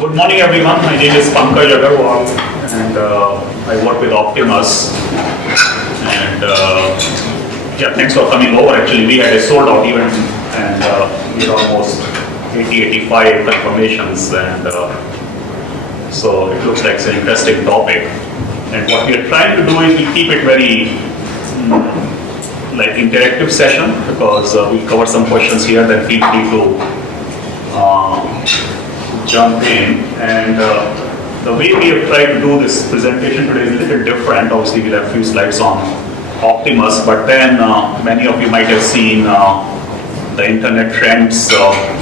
Good morning, everyone. My name is Pankaj Agarwal, and I work with Optimus. And yeah, thanks for coming over. Actually, we had a sold-out event, and we had almost 85 confirmations, and so it looks like it's an interesting topic. And what we are trying to do is we keep it very like interactive session, because we cover some questions here. Then feel free to jump in. And the way we have tried to do this presentation today is a little different. Obviously, we'll have a few slides on Optimus, but then many of you might have seen the internet trends,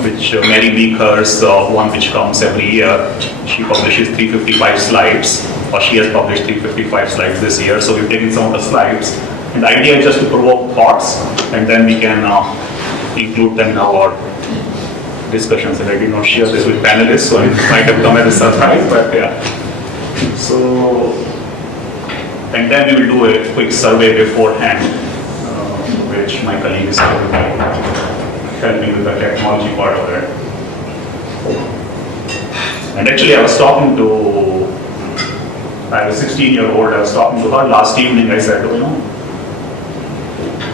which Mary Meeker's one which comes every year. She publishes 355 slides, or she has published 355 slides this year. So we've taken some of the slides, and the idea is just to provoke thoughts, and then we can include them in our discussions. And I did not share this with panelists, so it might have come as a surprise, but yeah. So, and then we will do a quick survey beforehand, which my colleague is going to help me with the technology part of it. And actually, I have a 16-year-old, I was talking to her last evening. I said,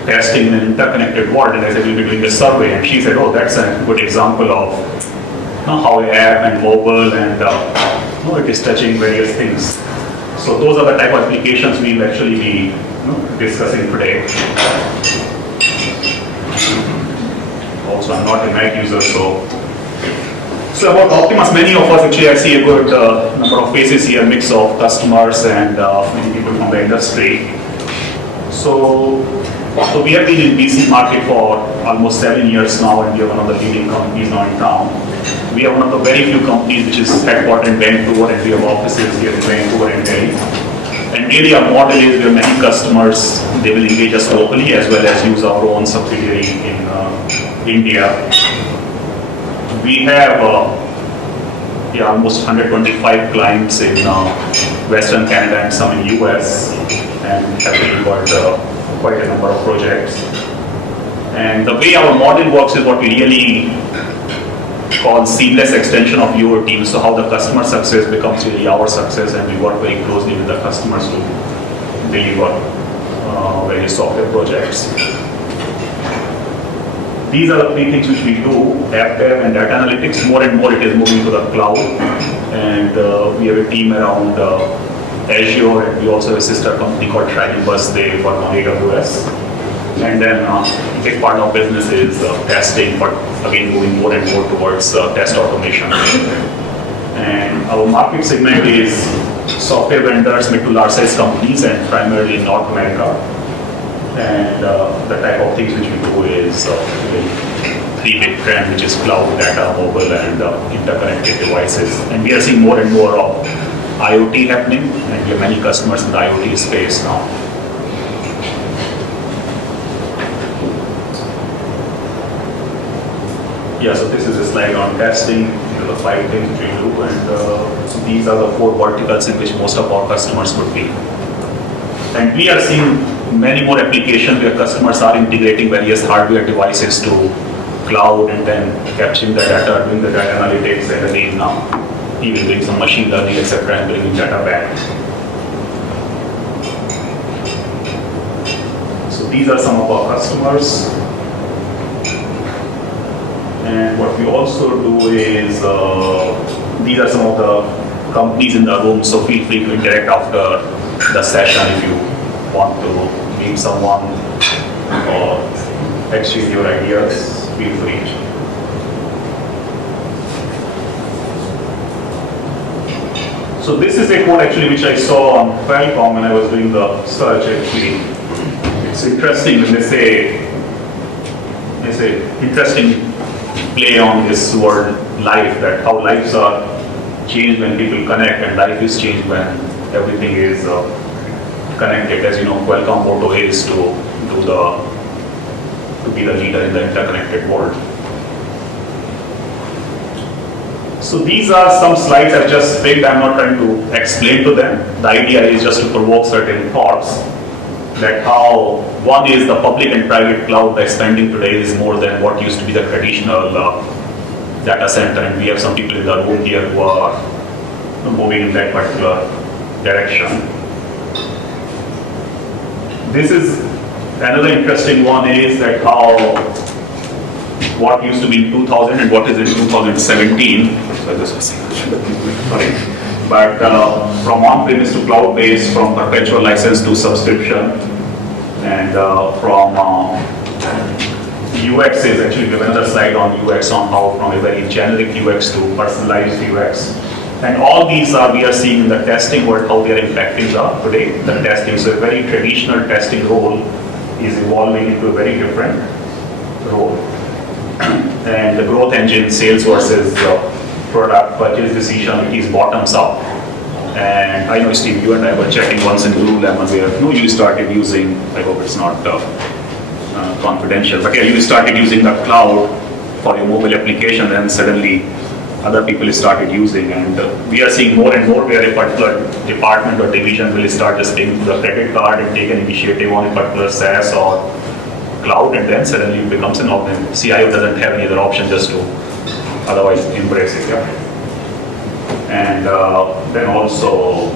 testing in an interconnected world, and I said, we'll be doing a survey. And she said, oh, that's a good example of how an app and mobile and it is touching various things. So those are the type of applications we'll actually be discussing today. Also, I'm not a Mac user, so about Optimus, many of us actually, I see a good number of faces here, mix of customers and many people from the industry. So we have been in PC market for almost 7 years now, and we are one of the leading companies now in town. We are one of the very few companies which is headquartered in Vancouver, and we have offices here in Vancouver and Delhi. And really our model is we have many customers, they will engage us locally as well as use our own subsidiary in India. We have almost 125 clients in Western Canada and some in US, and have delivered quite a number of projects. And the way our model works is what we really call seamless extension of your team. So how the customer success becomes really our success, and we work very closely with the customers to deliver various software projects. These are the three things which we do: app dev and data analytics. More and more it is moving to the cloud, and we have a team around Azure, and we also have a sister company called Tribus. They work on AWS. And then a big part of business is testing, but again moving more and more towards test automation. And our market segment is software vendors, mid to large size companies, and primarily in North America. And the type of things which we do is three big trends, which is cloud, data, mobile, and interconnected devices. And we are seeing more and more of IoT happening, and we have many customers in the IoT space now. Yeah, so this is a slide on testing, the 5 things which we do, and these are the 4 verticals in which most of our customers would be. And we are seeing many more applications where customers are integrating various hardware devices to cloud, and then capturing the data, doing the data analytics, and again even doing some machine learning, etc., and bringing data back. So these are some of our customers. And what we also do is, these are some of the companies in the room, so feel free to interact after the session if you want to meet someone or exchange your ideas, feel free. So this is a quote actually which I saw on Qualcomm when I was doing the search actually. It's interesting when they say interesting play on this word life, that how lives are changed when people connect, and life is changed when everything is connected. As you know, Qualcomm motto is to be the leader in the interconnected world. So these are some slides I've just picked. I'm not trying to explain to them. The idea is just to provoke certain thoughts, that how one is the public and private cloud, the expanding today is more than what used to be the traditional data center, and we have some people in the room here who are moving in that particular direction. This is another interesting one, is that how what used to be in 2000 and what is in 2017. So this was sorry. But from on-premise to cloud-based, from perpetual license to subscription, and from UX is actually, we have another slide on UX on how from a very generic UX to personalized UX. And all these are, we are seeing in the testing world, how they are impacting the testing. So a very traditional testing role is evolving into a very different role. And the growth engine, sales versus product purchase decision, it is bottoms up. And I know, Steve, you and I were chatting once in Lululemon where you started using, I hope it's not confidential, but yeah, you started using the cloud for your mobile application, and suddenly other people started using, and we are seeing more and more where a particular department or division will start just paying to the credit card and take an initiative on a particular SaaS or cloud, and then suddenly it becomes an option. CIO doesn't have any other option just to otherwise embrace it. Yeah. And then also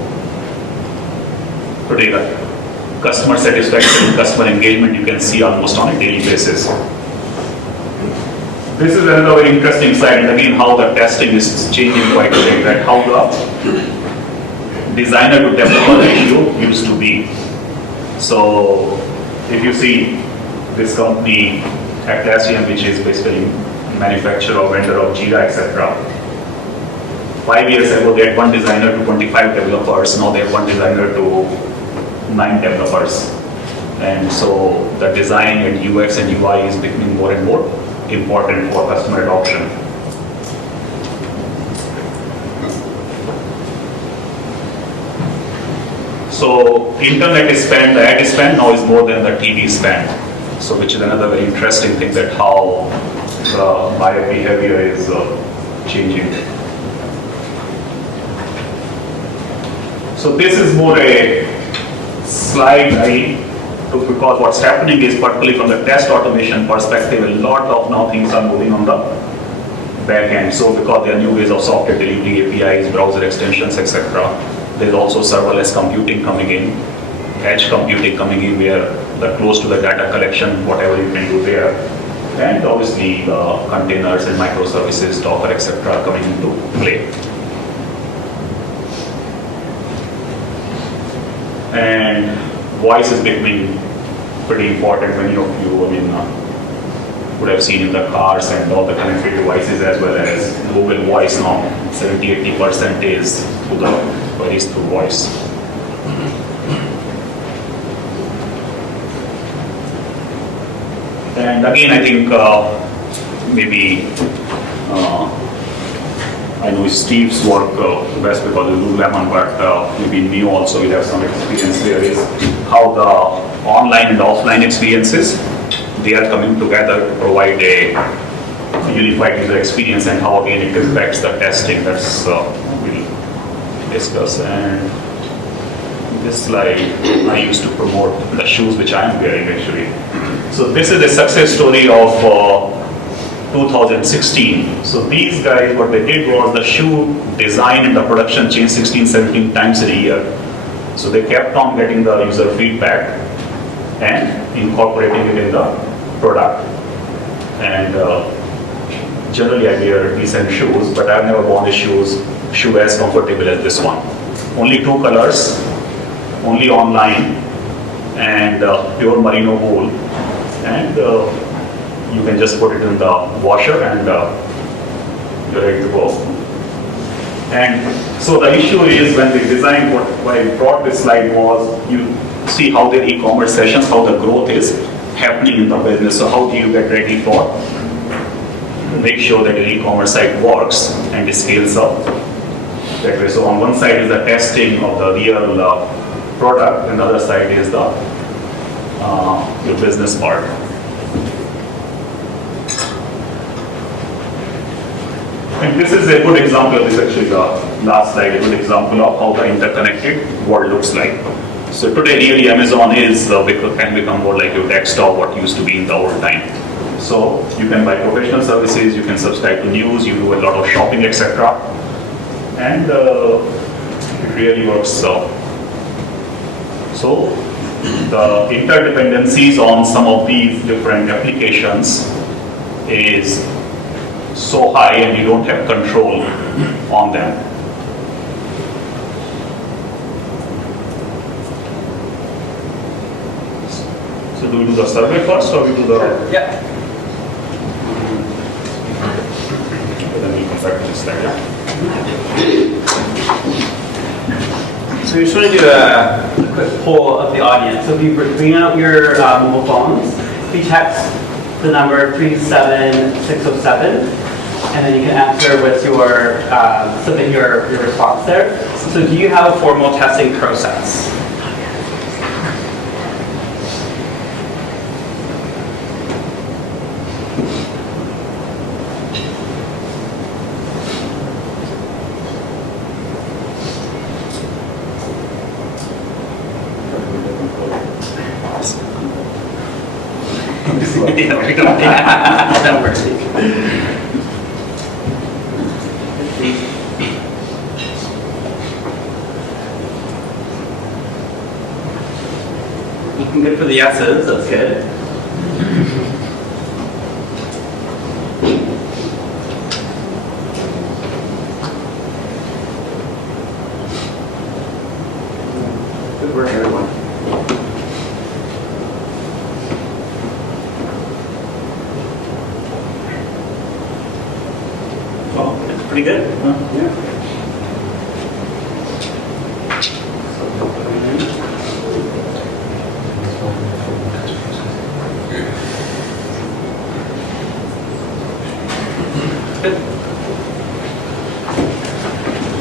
today the customer satisfaction, customer engagement, you can see almost on a daily basis. This is another very interesting slide, and again how the testing is changing quite a bit, right? How the designer to developer ratio used to be. So if you see this company, Atlassian, which is basically manufacturer or vendor of Jira, etc. 5 years ago, they had one designer to 25 developers. Now they have one designer to 9 developers. And so the design and UX and UI is becoming more and more important for customer adoption. So internet spend, the ad spend now is more than the TV spend. So which is another very interesting thing, that how the buyer behavior is changing. So this is more a slide I took because what's happening is, particularly from the test automation perspective, a lot of now things are moving on the back end. So because there are new ways of software delivery, APIs, browser extensions, etc. There's also serverless computing coming in, edge computing coming in, where the close to the data collection, whatever you can do there. And obviously containers and microservices, Docker, etc. coming into play. And voice is becoming pretty important. Many of you, would have seen in the cars and all the connected devices, as well as Google Voice now, 70-80% is through the queries through voice. And again, I think maybe I know Steve's work best because of Lululemon, but maybe Neo also will have some experience there, is how the online and offline experiences, they are coming together to provide a unified user experience, and how again it impacts the testing. That's we'll discuss. And this slide, I used to promote the shoes which I am wearing actually. So this is a success story of 2016. So these guys, what they did was the shoe design and the production changed 16, 17 times in a year. So they kept on getting the user feedback and incorporating it in the product. And generally I wear decent shoes, but I've never worn a shoe as comfortable as this one. Only 2 colors, only online, and pure merino wool. And you can just put it in the washer and you're ready to go. And so the issue is, when we designed, what I brought this slide was, you see how the e-commerce sessions, how the growth is happening in the business. So how do you get ready for, make sure that the e-commerce site works and it scales up that way. So on one side is the testing of the real product, and the other side is the your business part. And this is a good example, this is actually the last slide, a good example of how the interconnected world looks like. So today really Amazon is can become more like your desktop, what used to be in the old time. So you can buy professional services, you can subscribe to news, you do a lot of shopping, etc. And it really works. So the interdependencies on some of these different applications is so high and you don't have control on them. So do we do the survey first or we do the... Yeah. Then we'll come back to this slide. Yeah. So we just want to do a quick poll of the audience. So if you bring out your mobile phones, if you text the number 37607, and then you can answer with your, submit your response there. So do you have a formal testing process? That works. Looking good for the yeses, that's good. Good work, everyone. Pretty good. Yeah.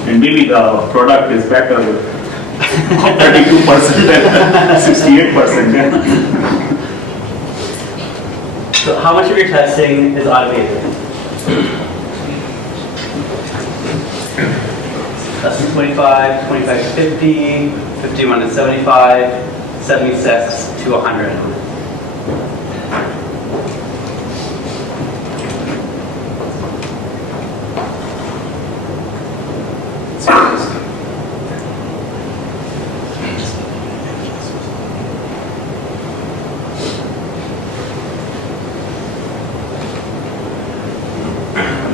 And maybe the product is better with 32% than 68%. So how much of your testing is automated? Less than 25, 25 to 50, 51 to 75, 76 to 100.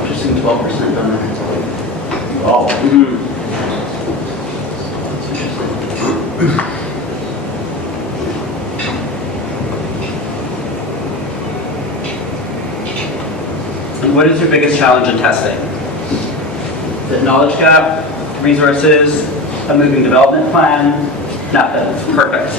Interesting, 12% on that. Wow. Mm-hmm. And what is your biggest challenge in testing? Is it knowledge gap, resources, a moving development plan? Nothing. It's perfect.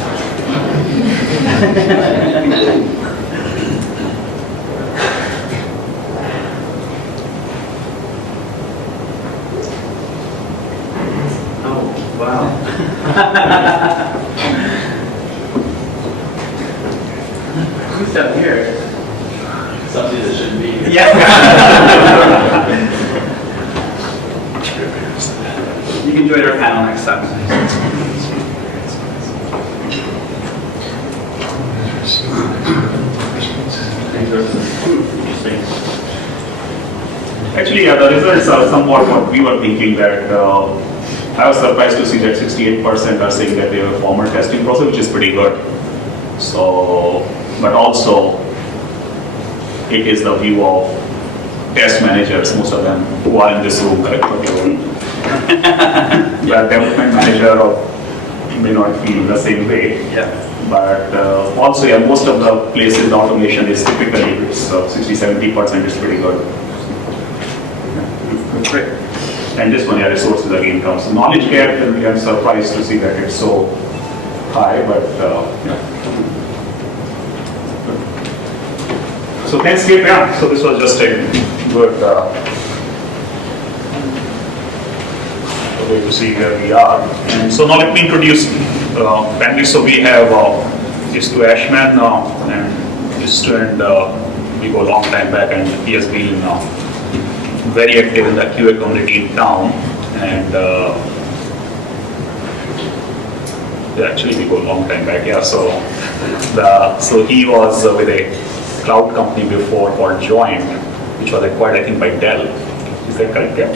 Oh, wow. Who's down here? Something that shouldn't be here. Yeah. You can join our panel next time. Interesting. Actually, yeah, the results are somewhat what we were thinking that I was surprised to see that 68% are saying that they have a formal testing process, which is pretty good. So, but also, it is the view of test managers, most of them who are in this room, correct? Where development manager may not feel the same way. Yeah. But also, yeah, most of the places the automation is typically it's 60-70% is pretty good. Yeah. Great. And this one, yeah, resources again comes. Knowledge gap, and I'm surprised to see that it's so high, but yeah. So thanks, Kate. Yeah. So this was just a good way to see where we are. And so now let me introduce panelists. So we have these two Ashman and this student. We go a long time back, and he has been very active in the QA community in town. And actually, we go a long time back. Yeah. So he was with a cloud company before called Joint, which was acquired, I think, by Dell. Is that correct? Yeah.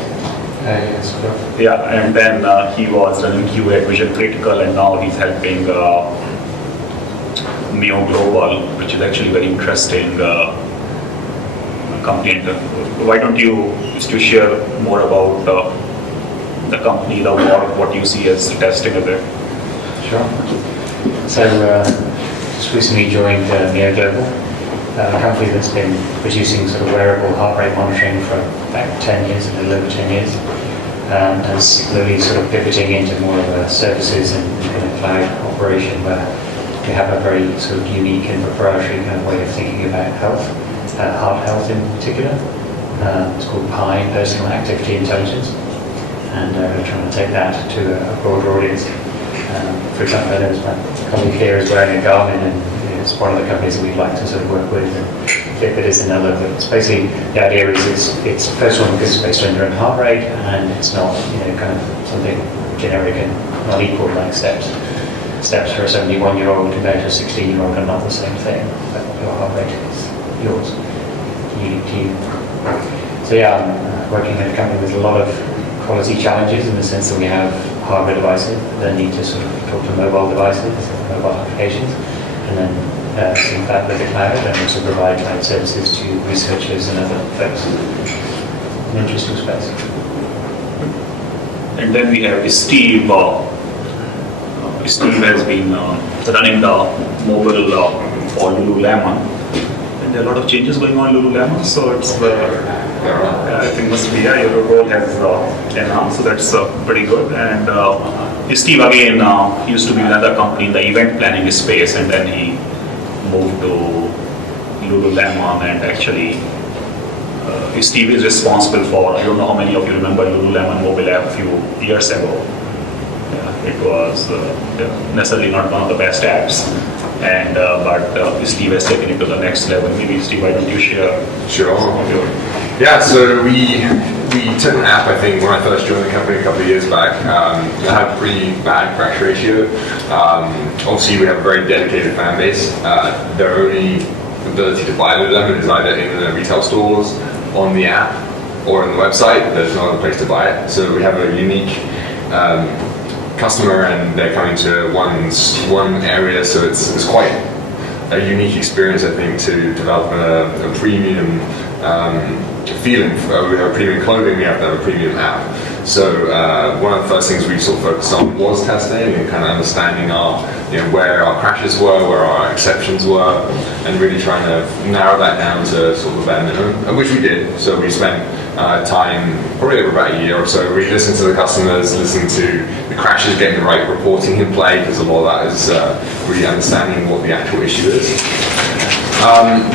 Yes, correct. Yeah, and then he was running QA at Vision Critical, and now he's helping Neo Global, which is actually very interesting company. And why don't you just to share more about the company, the work, what you see as testing of it? Sure. So, just recently joined Neo Global, a company that's been producing sort of wearable heart rate monitoring for about 10 years, a little over 10 years, and slowly sort of pivoting into more of a services and a cloud operation where we have a very sort of unique and proprietary kind of way of thinking about health, heart health in particular. It's called PI, Personal Activity Intelligence, and we're trying to take that to a broader audience. For example, there was my colleague here is wearing a Garmin, and it's one of the companies that we'd like to sort of work with, and Fitbit is another. But it's basically, the idea is it's first one because it's based on your own heart rate, and it's not, kind of something generic and not equal like steps. Steps for a 71-year-old compared to a 16-year-old are not the same thing, but your heart rate is yours, unique to you. So yeah, I'm working at a company with a lot of quality challenges in the sense that we have hardware devices that need to sort of talk to mobile devices, mobile applications, and then sync that with the cloud, and also provide cloud services to researchers and other folks. An interesting space. And then we have Steve. Steve has been running the mobile for Lululemon. And there are a lot of changes going on in Lululemon, so it's I think must be your role has enhanced, so that's pretty good. And Steve again used to be another company in the event planning space, and then he moved to Lululemon, and actually Steve is responsible for, I don't know how many of you remember Lululemon mobile app a few years ago. It was necessarily not one of the best apps, and but Steve has taken it to the next level. Maybe Steve, why don't you share? Sure. Yeah, so we took an app, I think, when I first joined the company a couple of years back. It had a pretty bad crash ratio. Obviously, we have a very dedicated fan base. Their only ability to buy them is either in the retail stores, on the app, or on the website. There's no other place to buy it. So we have a unique customer, and they're coming to one area, so it's quite a unique experience, I think, to develop a premium feeling. We have premium clothing, we have to have a premium app. So one of the first things we sort of focused on was testing and kind of understanding where our crashes were, where our exceptions were, and really trying to narrow that down to sort of a bare minimum, which we did. So we spent time, probably over about a year or so, really listening to the customers, listening to the crashes, getting the right reporting in play, because a lot of that is really understanding what the actual issue is.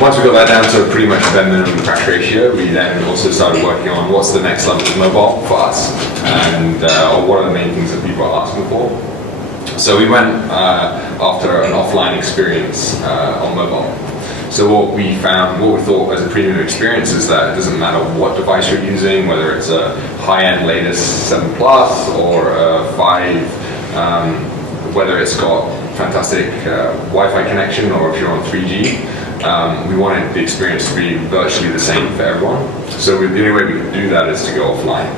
Once we got that down to pretty much a bare minimum crash ratio, we then also started working on what's the next level of mobile for us, and what are the main things that people are asking for. So we went after an offline experience on mobile. So what we found, what we thought as a premium experience is that it doesn't matter what device you're using, whether it's a high-end latest 7 Plus or a 5, whether it's got fantastic Wi-Fi connection or if you're on 3G. We wanted the experience to be virtually the same for everyone. So the only way we could do that is to go offline.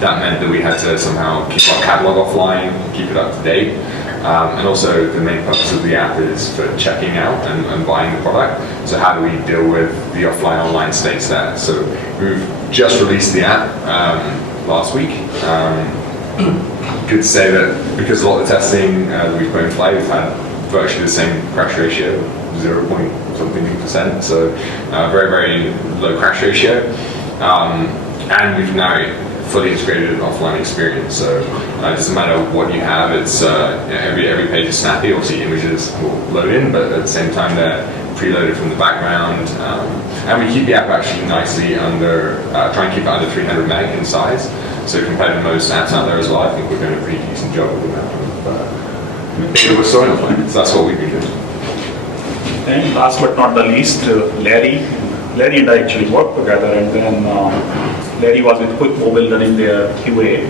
That meant that we had to somehow keep our catalog offline, keep it up to date. And also the main purpose of the app is for checking out and buying the product. So how do we deal with the offline-online states there? So we've just released the app last week. Could say that because of a lot of the testing that we've put in play, we've had virtually the same crash ratio, 0 point something %. So very, very low crash ratio. And we've now fully integrated an offline experience. So it doesn't matter what you have. It's every page is snappy. Obviously, images will load in, but at the same time, they're preloaded from the background. And we keep the app actually nicely under, try and keep it under 300 meg in size. So compared to most apps out there as well, I think we're doing a pretty decent job with the amount of data we're storing offline. So that's what we've been doing. And last but not the least, Larry and I actually worked together, and then Larry was with Quick Mobile running their QA,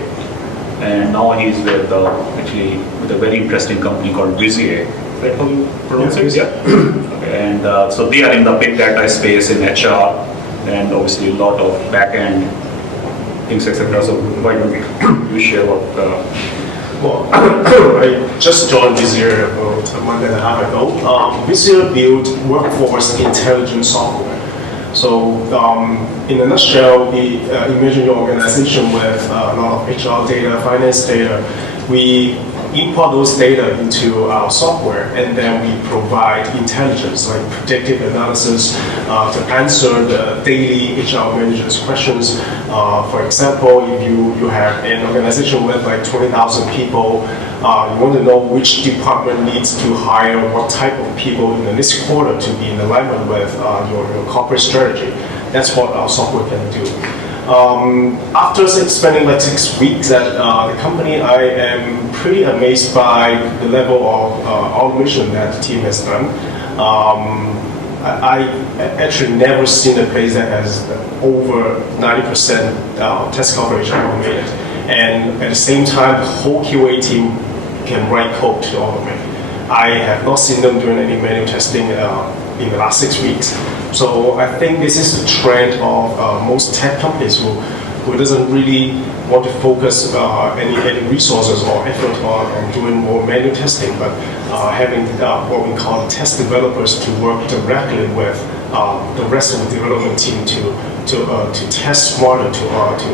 and now he's with with a very interesting company called Vizier. Is that how you pronounce it? Yeah. And so they are in the big data space in HR, and obviously a lot of back-end things, etc. So why don't you share what? Well, I just joined this year about a month and a half ago. This year built workforce intelligence software. So in a nutshell, we imagine your organization with a lot of HR data, finance data. We import those data into our software, and then we provide intelligence like predictive analysis to answer the daily HR managers' questions. For example, if you have an organization with like 20,000 people, you want to know which department needs to hire what type of people in the next quarter to be in alignment with your corporate strategy. That's what our software can do. After spending like 6 weeks at the company, I am pretty amazed by the level of automation that the team has done. I actually never seen a place that has over 90% test coverage automated. And at the same time, the whole QA team can write code to automate. I have not seen them doing any manual testing in the last 6 weeks. So I think this is the trend of most tech companies who doesn't really want to focus any resources or effort on doing more manual testing, but having what we call test developers to work directly with the rest of the development team to test smarter, to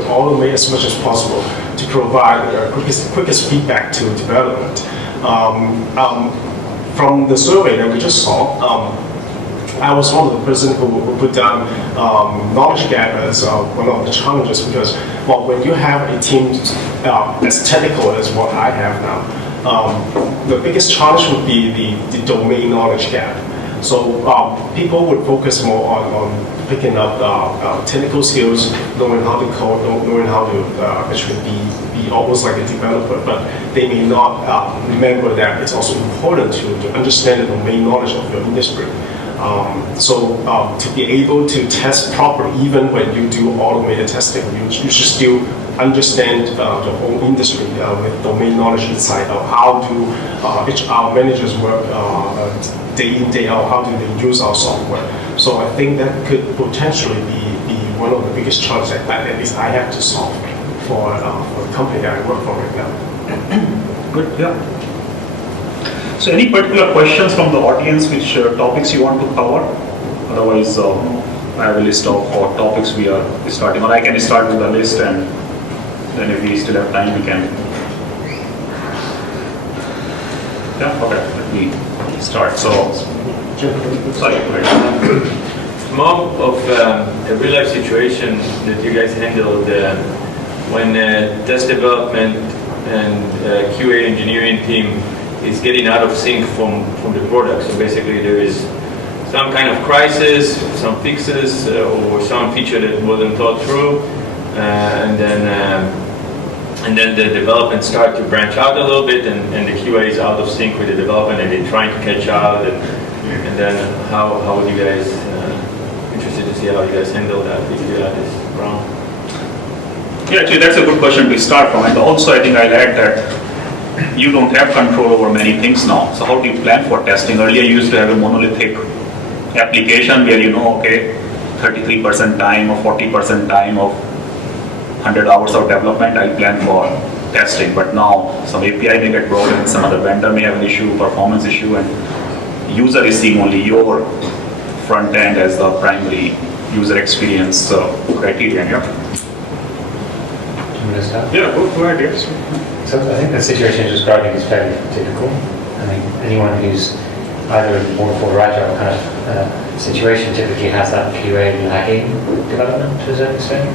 automate as much as possible, to provide quickest feedback to development. From the survey that we just saw, I was one of the person who put down knowledge gap as one of the challenges, because, well, when you have a team as technical as what I have now, the biggest challenge would be the domain knowledge gap. So people would focus more on picking up technical skills, knowing how to code, knowing how to actually be almost like a developer, but they may not remember that it's also important to understand the domain knowledge of your industry. So to be able to test properly, even when you do automated testing, you should still understand the whole industry with domain knowledge inside of how do HR managers work day in, day out, how do they use our software. So I think that could potentially be one of the biggest challenges that at least I have to solve for the company that I work for right now. Good, yeah. So any particular questions from the audience, which topics you want to cover? Otherwise, I have a list of what topics we are starting, or I can start with the list, and then if we still have time, we can. Yeah, okay, let me start. So, sorry, go ahead. More of a real life situation that you guys handled when test development and QA engineering team is getting out of sync from the product. So basically there is some kind of crisis, some fixes, or some feature that wasn't thought through, and then the development start to branch out a little bit, and the QA is out of sync with the development, and they're trying to catch up, and then how would you guys, interested to see how you guys handle that if you got this wrong? Yeah, actually that's a good question to start from, and also I think I'll add that you don't have control over many things now. So how do you plan for testing? Earlier you used to have a monolithic application where you know, okay, 33% time or 40% time of 100 hours of development, I'll plan for testing. But now some API may get broken, some other vendor may have an issue, performance issue, and user is seeing only your front end as the primary user experience criterion. Yeah. Do you want to start? Yeah, go ahead. Yes. So I think the situation you're describing is fairly typical. I mean, anyone who's either in waterfall or agile kind of situation typically has that QA lagging development to a certain extent.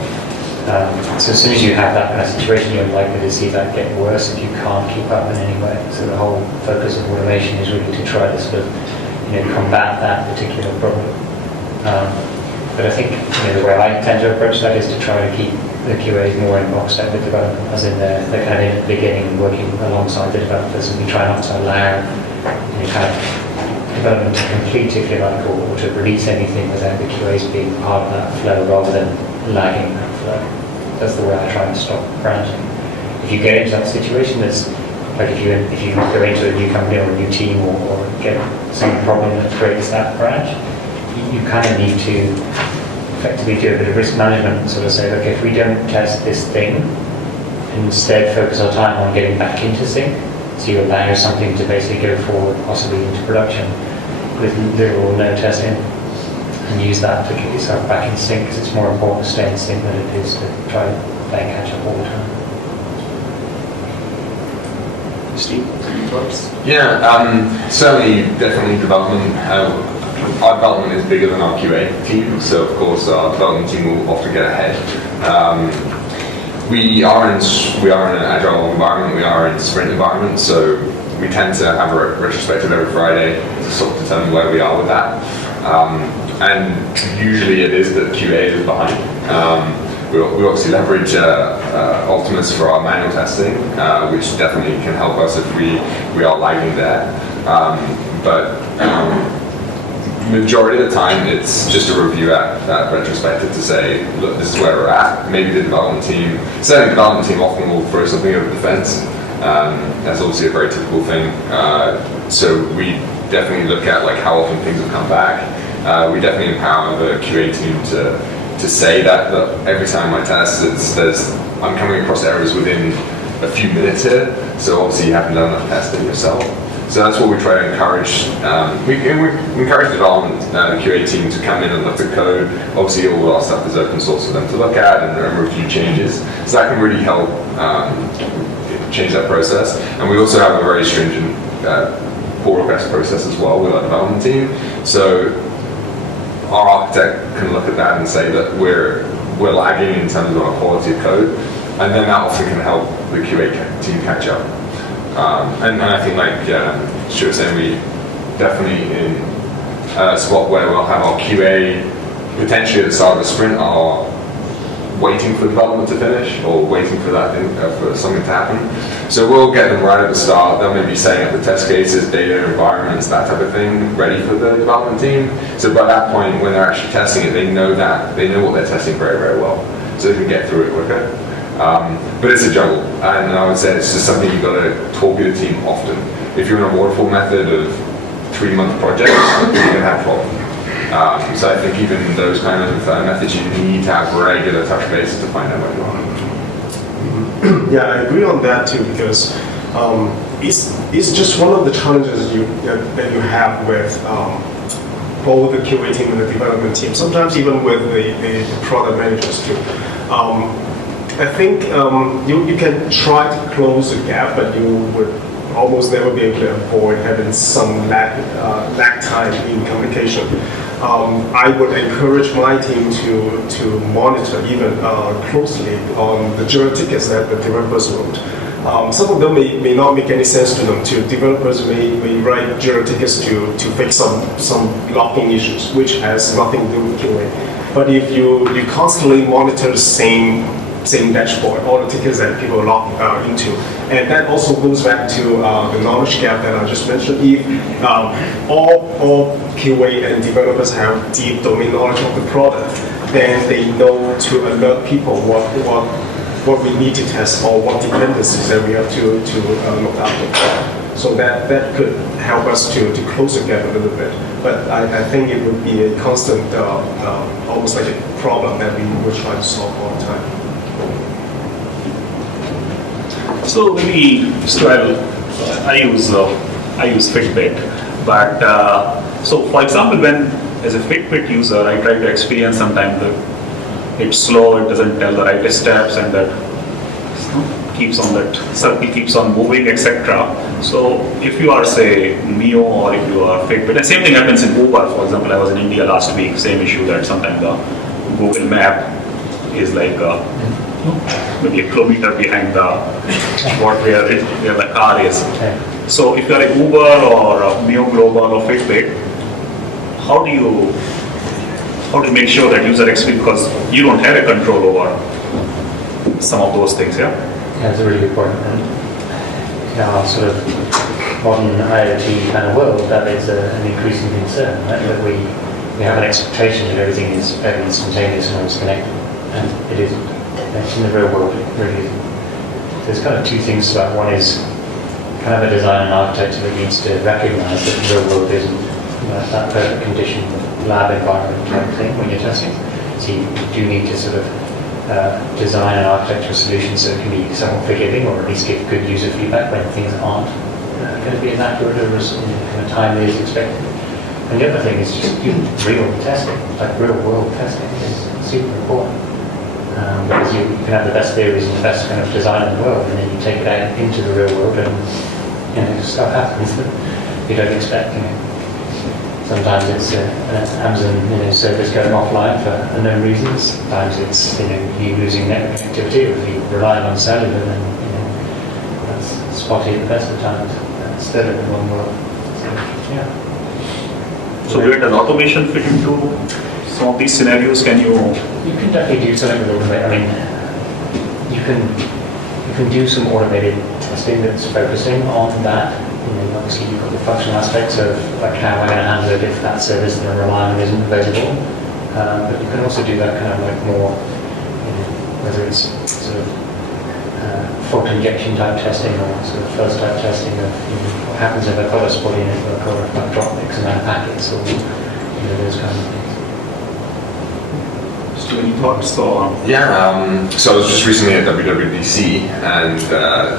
So as soon as you have that kind of situation, you're likely to see that get worse if you can't keep up in any way. So the whole focus of automation is really to try to sort of, combat that particular problem. But I think the way I tend to approach that is to try to keep the QAs more in lockstep with development, as in they're kind of in at the beginning working alongside the developers, and we try not to allow kind of development to complete, if you like, or to release anything without the QAs being part of that flow rather than lagging that flow. That's the way I try and stop branching. If you get into that situation, there's Like if you go into a new company or a new team or get some problem that creates that branch, you kind of need to effectively do a bit of risk management and sort of say, okay, if we don't test this thing, instead focus our time on getting back into sync, so you allow something to basically go forward, possibly into production with little or no testing, and use that to get yourself back in sync, because it's more important to stay in sync than it is to try and play catch up all the time. Steve, any thoughts? Yeah, certainly, definitely development. Our development is bigger than our QA team, so of course our development team will often get ahead. We are in an agile environment. We are in a sprint environment, so we tend to have a retrospective every Friday to sort of determine where we are with that. And usually it is that QA is behind. We obviously leverage Optimus for our manual testing, which definitely can help us if we are lagging there. But majority of the time, it's just a review at retrospective to say, look, this is where we're at. Maybe the development team, certainly the development team often will throw something over the fence. That's obviously a very typical thing. So we definitely look at like how often things have come back. We definitely empower the QA team to say that every time I test, I'm coming across errors within a few minutes here. So obviously you haven't done enough testing yourself. So that's what we try to encourage. We encourage the development, the QA team to come in and look at code. Obviously all our stuff is open source for them to look at and review changes. So that can really help change that process. And we also have a very stringent pull request process as well with our development team. So our architect can look at that and say that we're lagging in terms of our quality of code, and then that often can help the QA team catch up. And I think, like Stuart was saying, we definitely in a spot where we'll have our QA potentially at the start of the sprint are waiting for development to finish or waiting for that thing, for something to happen. So we'll get them right at the start. They'll maybe setting up the test cases, data environments, that type of thing, ready for the development team. So by that point, when they're actually testing it, they know what they're testing very, very well, so they can get through it quicker. But it's a juggle, and I would say it's just something you've got to talk to the team often. If you're in a waterfall method of 3-month projects, you're going to have problems. So I think even those kind of methods, you need to have regular touch bases to find out what you want. Yeah, I agree on that too, because it's just one of the challenges that you have with both the QA team and the development team, sometimes even with the product managers too. I think you can try to close the gap, but you would almost never be able to avoid having some lag time in communication. I would encourage my team to monitor even closely on the Jira tickets that the developers wrote. Some of them may not make any sense to them. Developers may write Jira tickets to fix some logging issues, which has nothing to do with QA. But if you constantly monitor the same dashboard, all the tickets that people log into. And that also goes back to the knowledge gap that I just mentioned. If all QA and developers have deep domain knowledge of the product, then they know to alert people what we need to test or what dependencies that we have to look after. So that could help us to close the gap a little bit. But I think it would be a constant, almost like a problem that we will try to solve all the time. So maybe I use Fitbit, but so for example, when as a Fitbit user, I try to experience sometimes that it's slow, it doesn't tell the right steps, and that circle keeps on moving, etc. So if you are say Mio or if you are Fitbit, and same thing happens in Uber. For example, I was in India last week, same issue that sometimes the Google Map is like maybe a kilometer behind where the car is. So if you are a Uber or a Mio Global or Fitbit, how do you make sure that user experience, because you don't have a control over some of those things, yeah? Yeah, that's a really good point. And in our sort of modern IoT kind of world, that is an increasing concern, right? That we have an expectation that everything is very instantaneous and always connected, and it isn't. In the real world, it really isn't. There's kind of two things to that. One is kind of a design and architecture that needs to recognise that the real world isn't that perfect condition lab environment type thing when you're testing. So you do need to sort of design an architectural solution so it can be somewhat forgiving, or at least give good user feedback when things aren't going to be as accurate or as kind of timely as expected. And the other thing is just real testing, like real world testing is super important. Because you can have the best theories and the best kind of design in the world, and then you take it out into the real world and stuff happens that you don't expect. Sometimes it's an Amazon service going offline for unknown reasons. Sometimes it's you losing network connectivity, or you relying on cellular, and that's spotty at the best of times. That's still in the wrong world. So, yeah. So where does automation fit into some of these scenarios? Can you? You can definitely do something with automation. I mean, you can do some automated testing that's focusing on that. Obviously, you've got the functional aspects of like how am I going to handle it if that service that I'm relying on isn't available. But you can also do that kind of like more, whether it's sort of fault injection type testing or sort of first type testing of what happens if I've got a spotty network, or if I've dropped X amount of packets, or those kind of things. So any thoughts or? Yeah, so I was just recently at WWDC, and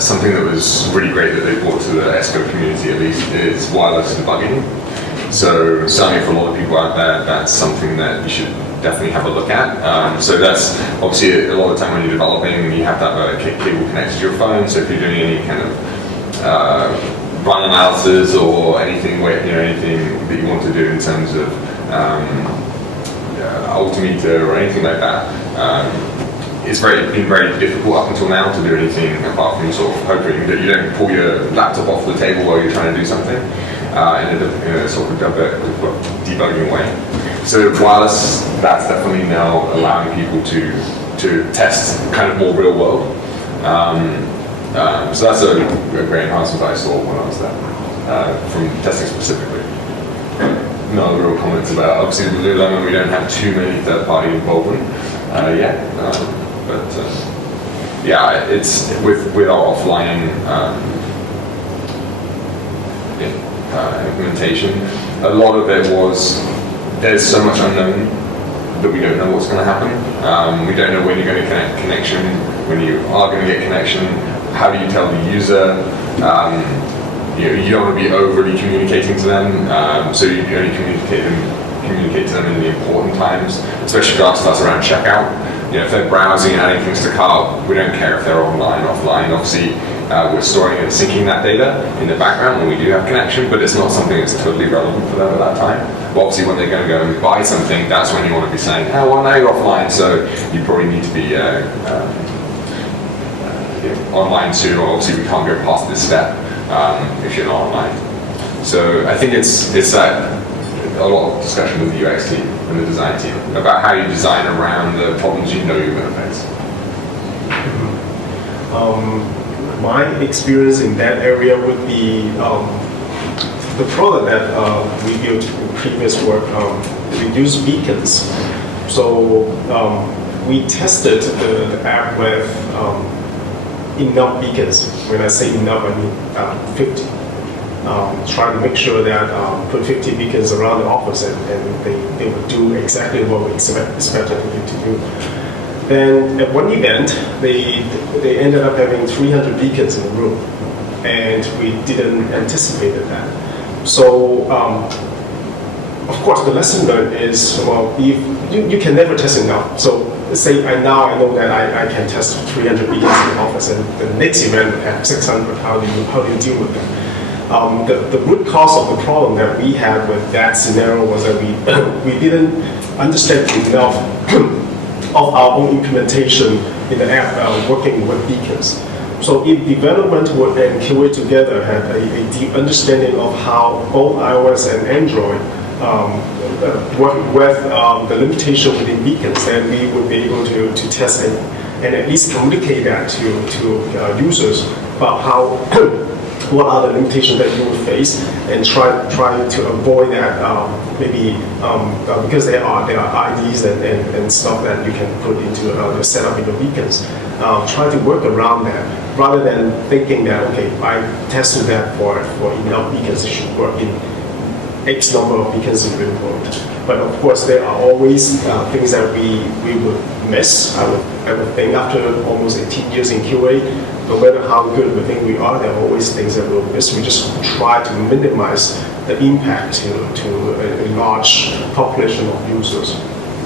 something that was really great that they brought to the ESCO community at least is wireless debugging. So certainly for a lot of people out there, that's something that you should definitely have a look at. So that's obviously a lot of the time when you're developing, you have that cable connected to your phone. So if you're doing any kind of run analysis or anything anything that you want to do in terms of altimeter or anything like that, it's been very difficult up until now to do anything apart from sort of hoping that you don't pull your laptop off the table while you're trying to do something in a sort of debugging way. So wireless, that's definitely now allowing people to test kind of more real world. So that's a great enhancement I saw when I was there, from testing specifically. No real comments about, obviously with Lululemon we don't have too many third-party involvement yet, but yeah, it's with our offline implementation, a lot of it was, there's so much unknown that we don't know what's going to happen. We don't know when you're going to connect connection, when you are going to get connection, how do you tell the user? You don't want to be overly communicating to them, so you only communicate to them in the important times, especially for us, that's around checkout. If they're browsing and adding things to cart, we don't care if they're online, offline. Obviously, we're storing and syncing that data in the background when we do have connection, but it's not something that's totally relevant for them at that time. But obviously, when they're going to go and buy something, that's when you want to be saying, oh, well, now you're offline, so you probably need to be online soon, or obviously we can't go past this step. If you're not online. So I think it's that a lot of discussion with the UX team and the design team about how you design around the problems you know you're going to face. My experience in that area would be the product that we built in previous work, reduced beacons. So we tested the app with enough beacons. When I say enough, I mean 50. Try to make sure that put 50 beacons around the office and they would do exactly what we expected them to do. Then at one event, they ended up having 300 beacons in the room, and we didn't anticipate that. So of course, the lesson learned is, well, if you can never test enough. So say now I know that I can test 300 beacons in the office, and the next event will have 600. How do you deal with them? The root cause of the problem that we had with that scenario was that we didn't understand enough of our own implementation in the app working with beacons. So if development and QA together had a deep understanding of how both iOS and Android work with the limitation within beacons, then we would be able to test and at least communicate that to users about how what are the limitations that you will face, and try to avoid that. Maybe because there are IDs and stuff that you can put into your setup in your beacons. Try to work around that rather than thinking that okay, I tested that for enough beacons, it should work in X number of beacons in real world. But of course, there are always things that we would miss. I would think after almost 18 years in QA, no matter how good we think we are, there are always things that we'll miss. We just try to minimize the impact to a large population of users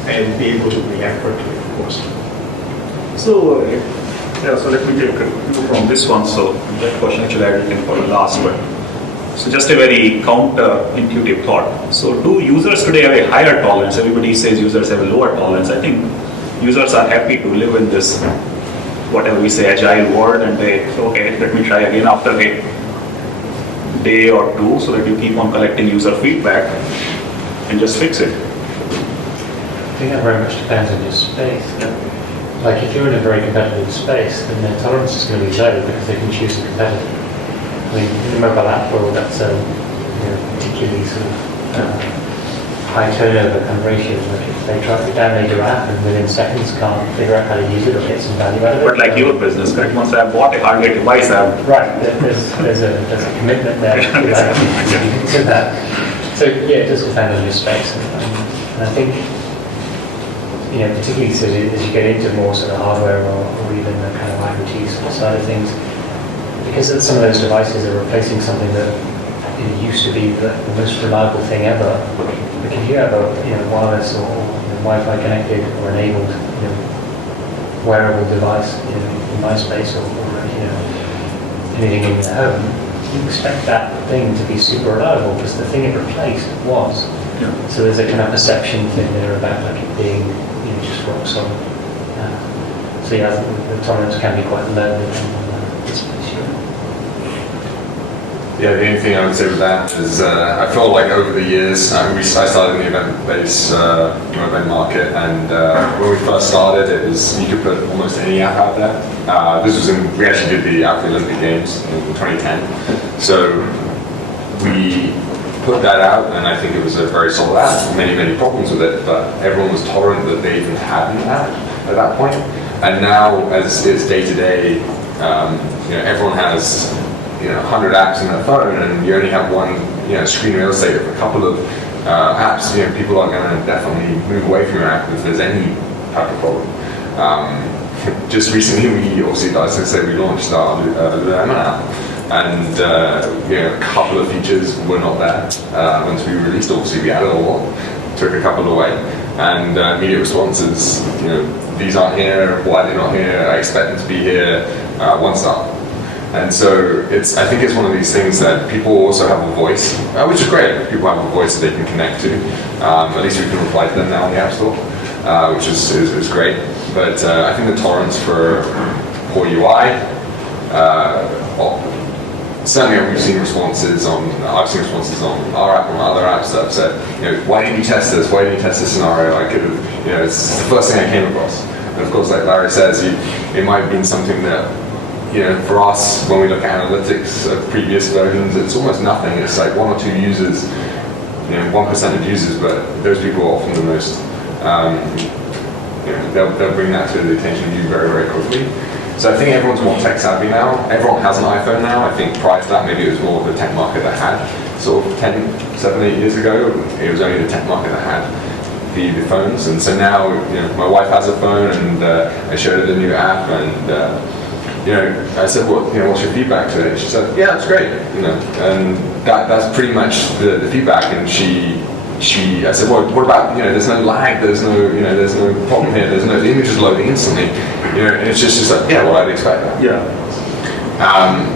and be able to react quickly, of course. So, so let me take a cue from this one. So that question actually I didn't think for the last one. So just a very counter-intuitive thought. So do users today have a higher tolerance? Everybody says users have a lower tolerance. I think users are happy to live in this, whatever we say, agile world, and they say, okay, let me try again after a day or two, so that you keep on collecting user feedback and just fix it. I think that very much depends on your space. Like if you're in a very competitive space, then their tolerance is going to be low because they can choose a competitor. I mean, in the mobile app world, that's a particularly sort of high turnover kind of ratio. Like if they try to download your app and within seconds can't figure out how to use it or get some value out of it. But like your business, correct? Once I bought a hardware device, right. There's a commitment there. To that. So yeah, it does depend on your space, and I think particularly so as you get into more sort of hardware or even the kind of IoT side of things. Because some of those devices are replacing something that used to be the most reliable thing ever. But if you have a wireless or Wi-Fi connected or enabled wearable device in my space or anything in your home, you expect that thing to be super reliable because the thing it replaced was. Yeah. So there's a kind of perception thing there about like it being just rock solid. So yeah, I think the tolerance can be quite low in this place. Yeah, the only thing I would say with that is I feel like over the years, I started in the event-based event market, and when we first started, it was you could put almost any app out there. This was we actually did the app for the Olympic Games in 2010, so we put that out, and I think it was a very solid app. Many problems with it, but everyone was tolerant that they even had an app at that point. And now, as it's day to day, everyone has 100 apps in their phone, and you only have one screen real estate of a couple of apps. People are going to definitely move away from your app if there's any type of problem. Just recently, we obviously, as I say, we launched our Lemon app, and a couple of features were not there once we released. Obviously, we added a lot, took a couple away, and immediate responses. These aren't here. Why are they not here? I expect them to be here. 1 star. And so I think it's one of these things that people also have a voice, which is great. People have a voice that they can connect to. At least we can reply to them now in the App Store, which is great. But I think the tolerance for poor UI, certainly I've seen responses on our app and other apps that have said, why didn't you test this? Why didn't you test this scenario? I could have, it's the first thing I came across. And of course, like Larry says, it might have been something that, for us, when we look at analytics of previous versions, it's almost nothing. It's like 1 or 2 users, 1% of users, but those people are often the most, they'll bring that to the attention of you very, very quickly. So I think everyone's more tech savvy now. Everyone has an iPhone now. I think prior to that, maybe it was more of the tech market that had, sort of 7, 8 years ago, it was only the tech market that had the phones. And so now, my wife has a phone, and I showed her the new app, and I said, what's your feedback to it? She said, yeah, it's great, and that's pretty much the feedback. And I said, well, what about, there's no lag, there's no problem here, the image is loading instantly, and it's just like, yeah, well, I'd expect that. Yeah.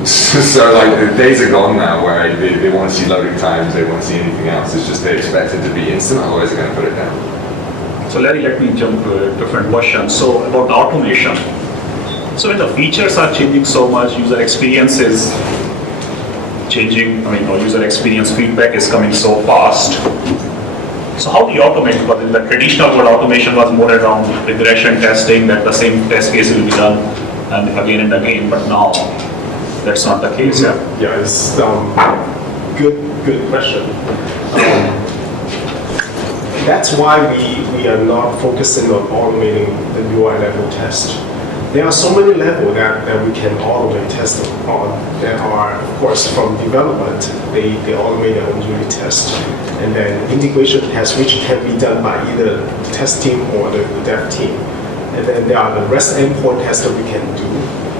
So like the days are gone now where they want to see loading times, they want to see anything else. It's just they expect it to be instant, otherwise they're going to put it down. So Larry, let me jump to a different question. So about the automation. So when the features are changing so much, user experience is changing, user experience feedback is coming so fast. So how do you automate? Because in the traditional world, automation was more around regression testing, that the same test case will be done and again, but now that's not the case, yeah? Yeah, it's good question. That's why we are not focusing on automating the UI level test. There are so many levels that we can automate test on. There are, of course, from development, they automate their own unit test. And then integration tests, which can be done by either the test team or the dev team. And then there are the REST endpoint tests that we can do.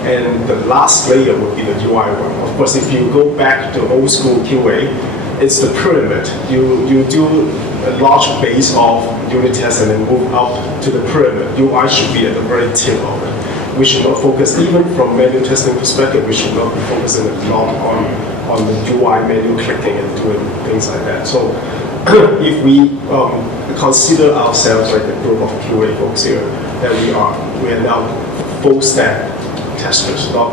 And the last layer would be the UI one. Of course, if you go back to old school QA, it's the pyramid. You do a large base of unit tests and then move up to the pyramid. UI should be at the very tip of it. We should not focus, even from manual testing perspective, we should not be focusing a lot on the UI menu clicking and doing things like that. So if we consider ourselves like a group of QA folks here, that we are now full stack testers, not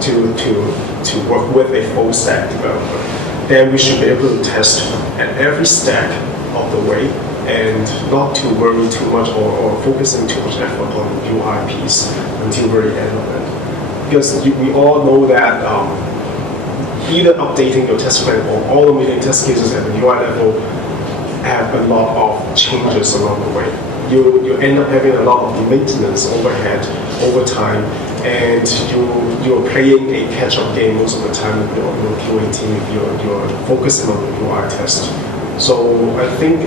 to work with a full stack developer, then we should be able to test at every stack of the way and not to worry too much or focusing too much effort on the UI piece until very end of it. Because we all know that either updating your test plan or automating test cases at the UI level have a lot of changes along the way. You end up having a lot of maintenance overhead over time, and you're playing a catch-up game most of the time with your QA team if you're focusing on the UI test. So I think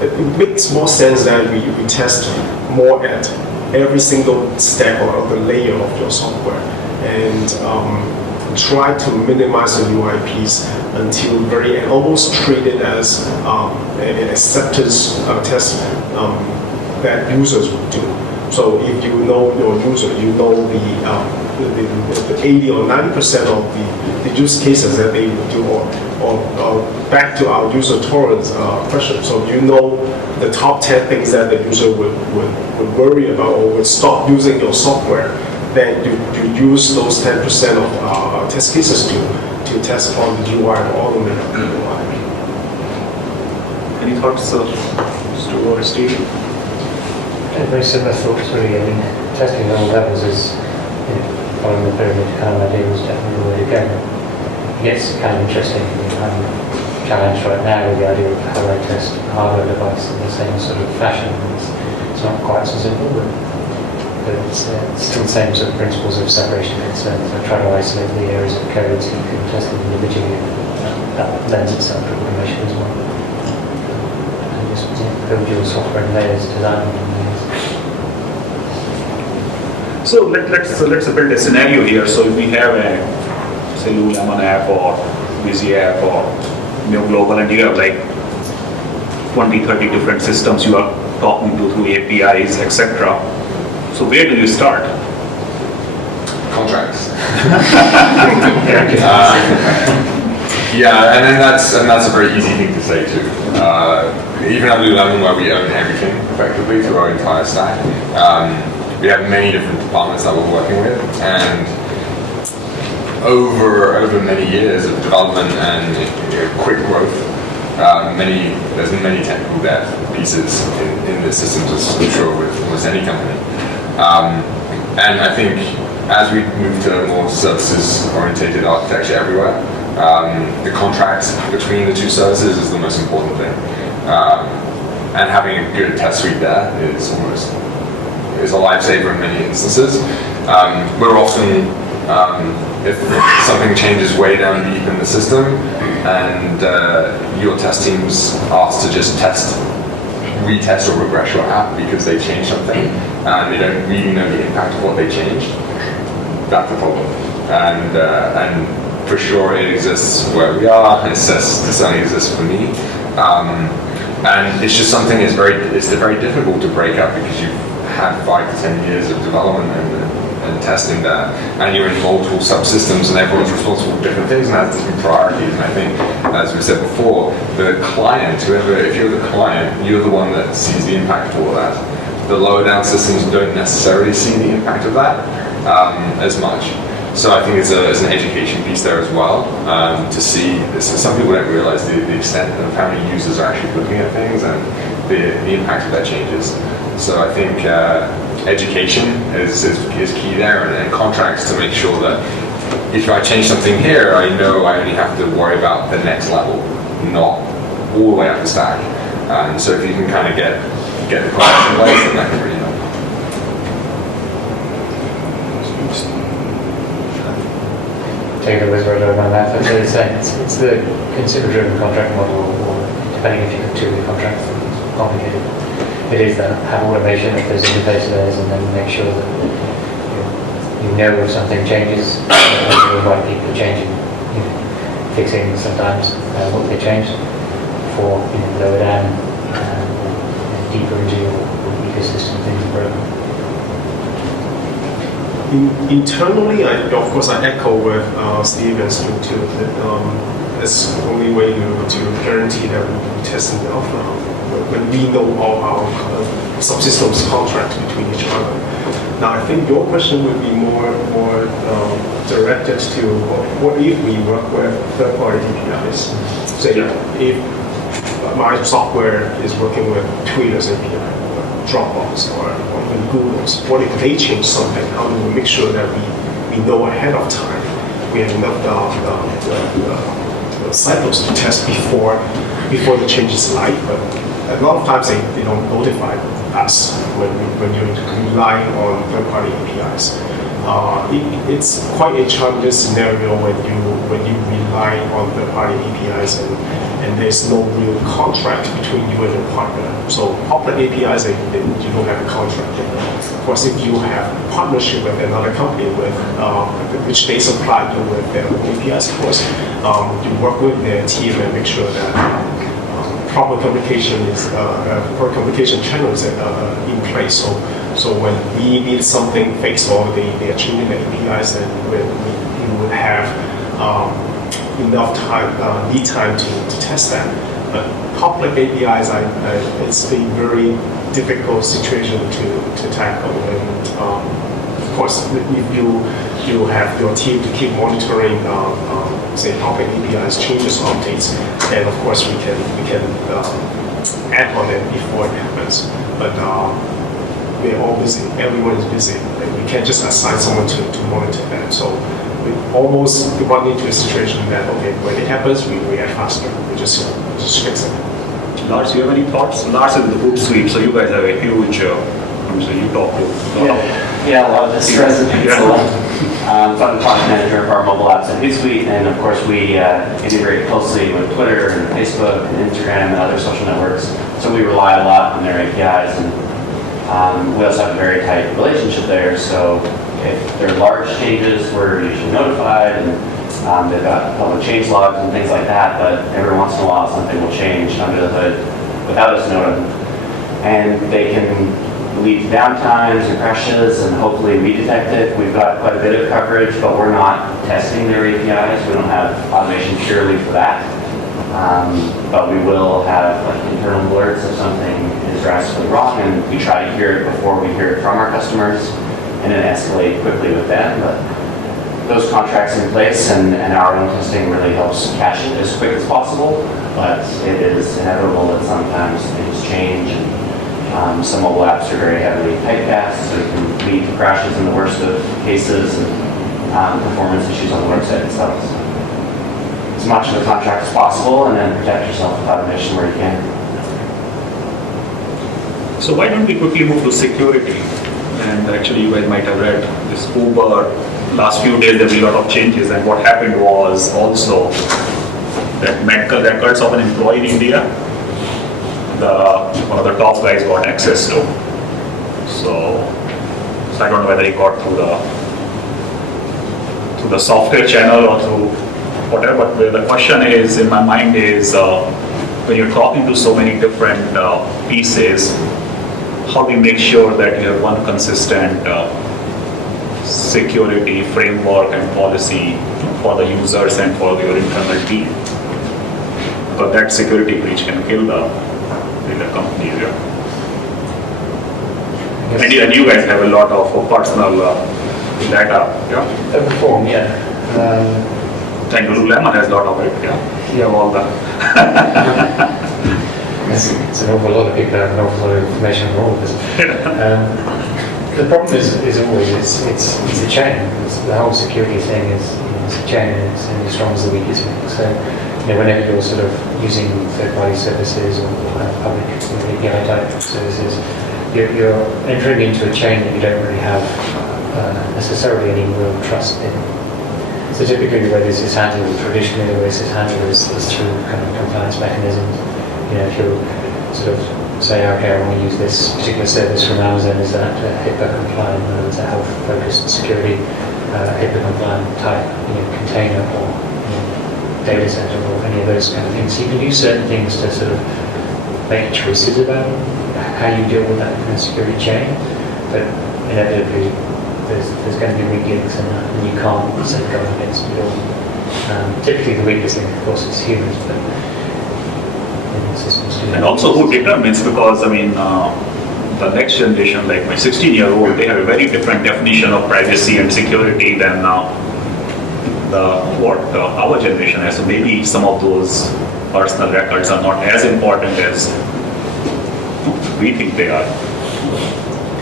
it makes more sense that we test more at every single step or the layer of your software and try to minimize the UI piece until very end, almost treat it as an acceptance test that users would do. So if you know your user, you know the 80 or 90% of the use cases that they would do, or back to our user tolerance question. So you know the top 10 things that the user would worry about or would stop using your software, then you use those 10% of test cases to test on the UI or automate the UI. Any thoughts, Stu or Steve? Very similar thoughts, really. I mean, testing at all levels is, following the pyramid kind of idea is definitely the way to go. It gets kind of interesting. I'm challenged right now with the idea of how I test a hardware device in the same sort of fashion. It's not quite so simple, but it's still the same sort of principles of separation of concerns. I try to isolate the areas of code so you can test them individually. That lends itself to automation as well. And just build your software in layers, design them in layers. So let's build a scenario here. So if we have a, say, Lululemon app or Busy app or New Global, and you have like 20, 30 different systems you are talking to through APIs, etc. So where do you start? Contracts. Yeah, and then that's a very easy thing to say too. Even at Lululemon, where we own everything effectively through our entire stack, we have many different departments that we're working with, and over many years of development and quick growth, there's been many technical debt pieces in the systems, as I'm sure with almost any company. And I think as we move to a more services-oriented architecture everywhere, the contract between the two services is the most important thing. And having a good test suite there is a lifesaver in many instances. We're often, if something changes way down deep in the system and your test team's asked to just retest or regress your app because they changed something and they don't really know the impact of what they changed, that's a problem. And for sure it exists where we are, and it certainly exists for me. And it's just something it's very difficult to break up because you've had 5 to 10 years of development and testing there, and you're in multiple subsystems and everyone's responsible for different things and has different priorities. And I think, as we said before, the client, if you're the client, you're the one that sees the impact of all of that. The lower down systems don't necessarily see the impact of that as much. So I think there's an education piece there as well, to see, some people don't realize the extent of how many users are actually looking at things and the impact of that changes. So I think education is key there, and contracts to make sure that if I change something here, I know I only have to worry about the next level, not all the way up the stack. So if you can kind of get the context in place, then that can really help. Take it with word on that. That's what it's saying. It's the consumer-driven contract model, or depending if you have two-way contracts, it's complicated. It is that have automation of those interface layers, and then make sure that you know if something changes, you invite people changing, fixing sometimes what they changed for lower down deeper into your ecosystem things are broken. Internally, of course, I echo with Steve and Stu too. That it's the only way to guarantee that we'll be testing enough when we know all our subsystems contracts between each other. Now, I think your question would be more directed to what if we work with third-party APIs? Say, if my software is working with Twitter's API, Dropbox, or even Google's, what if they change something? How do we make sure that we know ahead of time? We have enough the cycles to test before the change is live. But a lot of times they don't notify us when you're relying on third-party APIs. It's quite a challenging scenario when you rely on third-party APIs and there's no real contract between you and your partner. So public APIs, you don't have a contract. Of course, if you have a partnership with another company which they supply you with their own APIs, of course, you work with their team and make sure that proper communication channel is in place. So when we need something fixed or they are changing the APIs, then we would have enough time, lead time to test that. But public APIs, it's a very difficult situation to tackle. And of course, if you have your team to keep monitoring, say, public APIs changes, updates, then of course we can act on it before it happens. But we're all busy. Everyone is busy. And we can't just assign someone to monitor that. So we almost run into a situation that, okay, when it happens, we react faster. We just fix it. Lars, you have any thoughts? Lars is in the boot suite, so you guys have a huge, so you talk to Yeah, a lot of this resonates a lot. So I'm the product manager of our mobile apps at Hootsuite, and of course we integrate closely with Twitter and Facebook and Instagram and other social networks. So we rely a lot on their APIs, and we also have a very tight relationship there. So if there are large changes, we're usually notified, and they've got public change logs and things like that. But every once in a while, something will change under the hood without us knowing, and they can lead to downtimes and crashes, and hopefully we detect it. We've got quite a bit of coverage, but we're not testing their APIs. We don't have automation purely for that. But we will have like internal alerts if something is drastically wrong, and we try to hear it before we hear it from our customers, and then escalate quickly with them. But those contracts in place and our own testing really helps catch it as quick as possible. But it is inevitable that sometimes things change. And some mobile apps are very heavily typecast, so it can lead to crashes in the worst of cases and performance issues on the website itself. So as much of the contract as possible, and then protect yourself with automation where you can. So why don't we quickly move to security? And actually, you guys might have read this Uber. Last few days, there were a lot of changes, and what happened was also that medical records of an employee in India, one of the top guys got access to. So I don't know whether he got through the software channel or through whatever. But the question is, in my mind, is when you're talking to so many different pieces, how do you make sure that you have one consistent security framework and policy for the users and for your internal team? Because that security breach can kill the company. Yeah. And you guys have a lot of personal data. Yeah. Perform, yeah. And Lululemon has a lot of it. Yeah. You have all the. It's an awful lot of people have an awful lot of information on all of this. the problem is always it's a chain. The whole security thing is it's a chain, and it's only as strong as the weakest link. So whenever you're sort of using third-party services or public API type services, you're entering into a chain that you don't really have necessarily any real trust in. So typically the way this is handled, traditionally the way this is handled is through kind of compliance mechanisms. If you'll sort of say, okay, I want to use this particular service from Amazon, is that HIPAA compliant, or is that health-focused security, HIPAA compliant type container or data center or any of those kind of things. So you can use certain things to sort of make choices about how you deal with that kind of security chain, but inevitably there's going to be weak links in that, and you can't safeguard against it all. Typically the weakest link, of course, is humans, but systems do. And also who determines, because I mean, the next generation, like my 16-year-old, they have a very different definition of privacy and security than our generation has. So maybe some of those personal records are not as important as we think they are.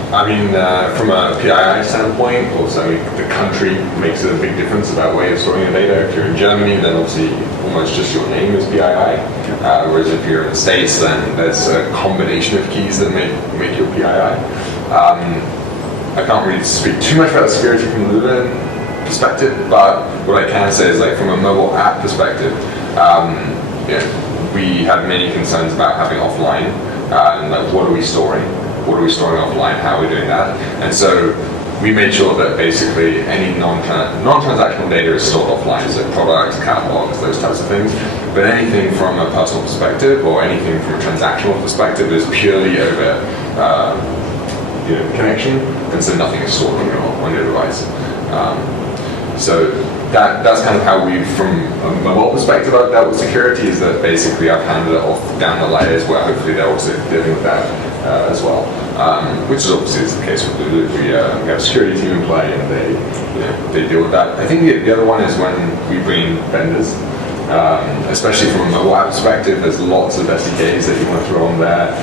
I mean, from a PII standpoint, also the country makes a big difference about where you're storing your data. If you're in Germany, then obviously almost just your name is PII. Whereas if you're in the States, then there's a combination of keys that make your PII. I can't really speak too much about security from the Luna perspective, but what I can say is, like, from a mobile app perspective, we had many concerns about having offline, and like, what are we storing? What are we storing offline? How are we doing that? And so we made sure that basically any non-transactional data is stored offline, so products, catalogs, those types of things. But anything from a personal perspective or anything from a transactional perspective is purely over connection, and so nothing is stored on your device. So that's kind of how we, from a mobile perspective, I've dealt with security, is that basically I've handed it off down the layers where hopefully they're also dealing with that as well. Which is obviously the case with Lulu. We have a security team in play, and they deal with that. I think the other one is when we bring in vendors, especially from a mobile app perspective. There's lots of SDKs that you want to throw on there,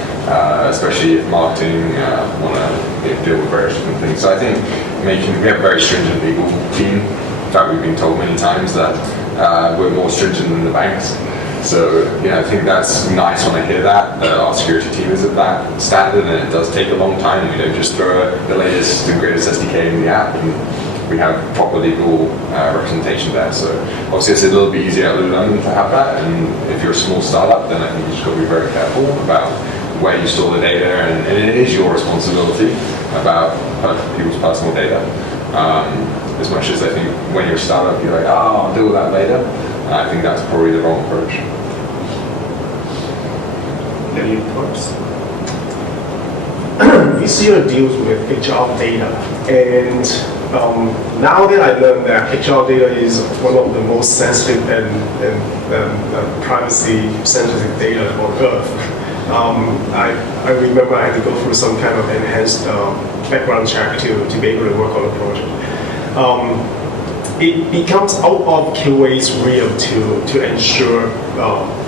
especially if marketing want to deal with various different things. So I think we have a very stringent legal team. In fact, we've been told many times that we're more stringent than the banks. So I think that's nice when I hear that our security team is at that standard, and it does take a long time. We don't just throw the latest and greatest SDK in the app, and we have proper legal representation there. So obviously it's a little bit easier at Lululemon to have that, and if you're a small startup, then I think you just got to be very careful about where you store the data, and it is your responsibility about people's personal data. As much as I think when you're a startup, you're like, I'll deal with that later. I think that's probably the wrong approach. Any thoughts? This year deals with HR data, and now that I learned that HR data is one of the most sensitive and privacy-sensitive data on Earth, I remember I had to go through some kind of enhanced background check to be able to work on the project. It becomes out of QA's real to ensure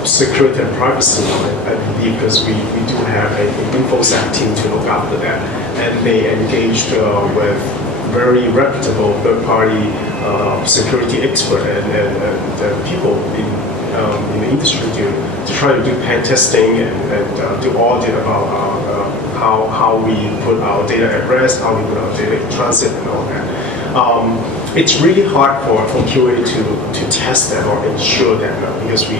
security and privacy, I believe, because we do have an InfoSec team to look after that, and they engaged with very reputable third-party security expert and people in the industry to try to do pen testing and do audit about how we put our data at rest, how we put our data in transit, and all that. It's really hard for QA to test that or ensure that because we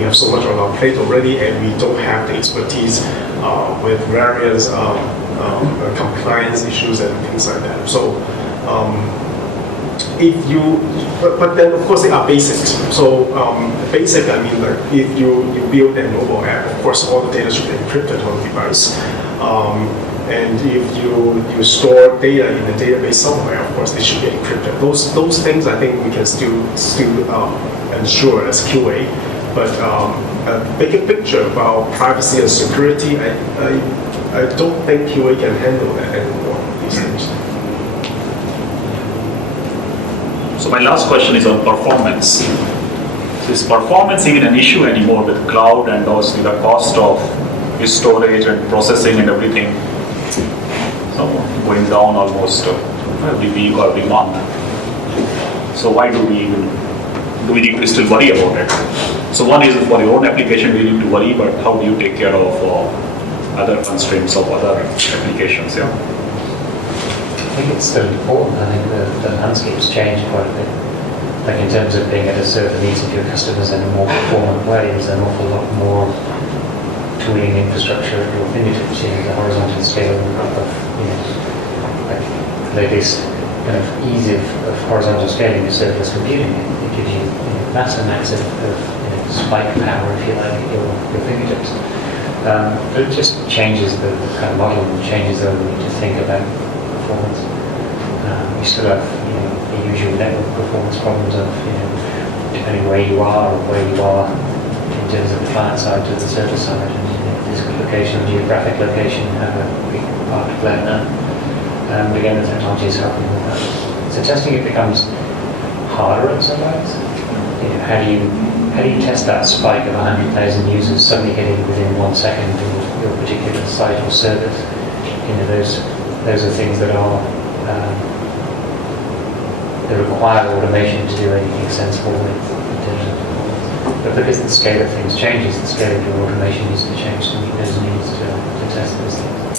have so much on our plate already, and we don't have the expertise with various compliance issues and things like that. So but then of course there are basics. So basic, I mean, like if you build a mobile app, of course all the data should be encrypted on the device. And if you store data in the database somewhere, of course they should be encrypted. Those things I think we can still ensure as QA. But a bigger picture about privacy and security, I don't think QA can handle that anymore these days. So my last question is on performance. So is performance even an issue anymore with cloud and also the cost of storage and processing and everything? So going down almost every week or every month. So why do we need to still worry about it? So one is for your own application we need to worry, but how do you take care of other constraints of other applications? Yeah. I think it's still important. I think the landscape's changed quite a bit. Like in terms of being able to serve the needs of your customers in a more performant way, there's an awful lot more tooling infrastructure at your fingertips. The horizontal scale of, like the latest kind of ease of horizontal scaling of serverless computing. It gives you, mass amounts of spike power, if you like, at your fingertips. But it just changes the kind of model and changes the way we need to think about performance. You still have the usual network performance problems of depending where you are or where you are in terms of the client side to the server side, and physical location, geographic location have a big part to play in that. But again, the technology is helping with that. So testing it becomes harder in some ways. How do you test that spike of 100,000 users suddenly hitting within 1 second of your particular site or service? Those are things that are that require automation to do anything sensible with in terms of performance. But because the scale of things changes, the scale of your automation needs to change to meet those needs to test those things.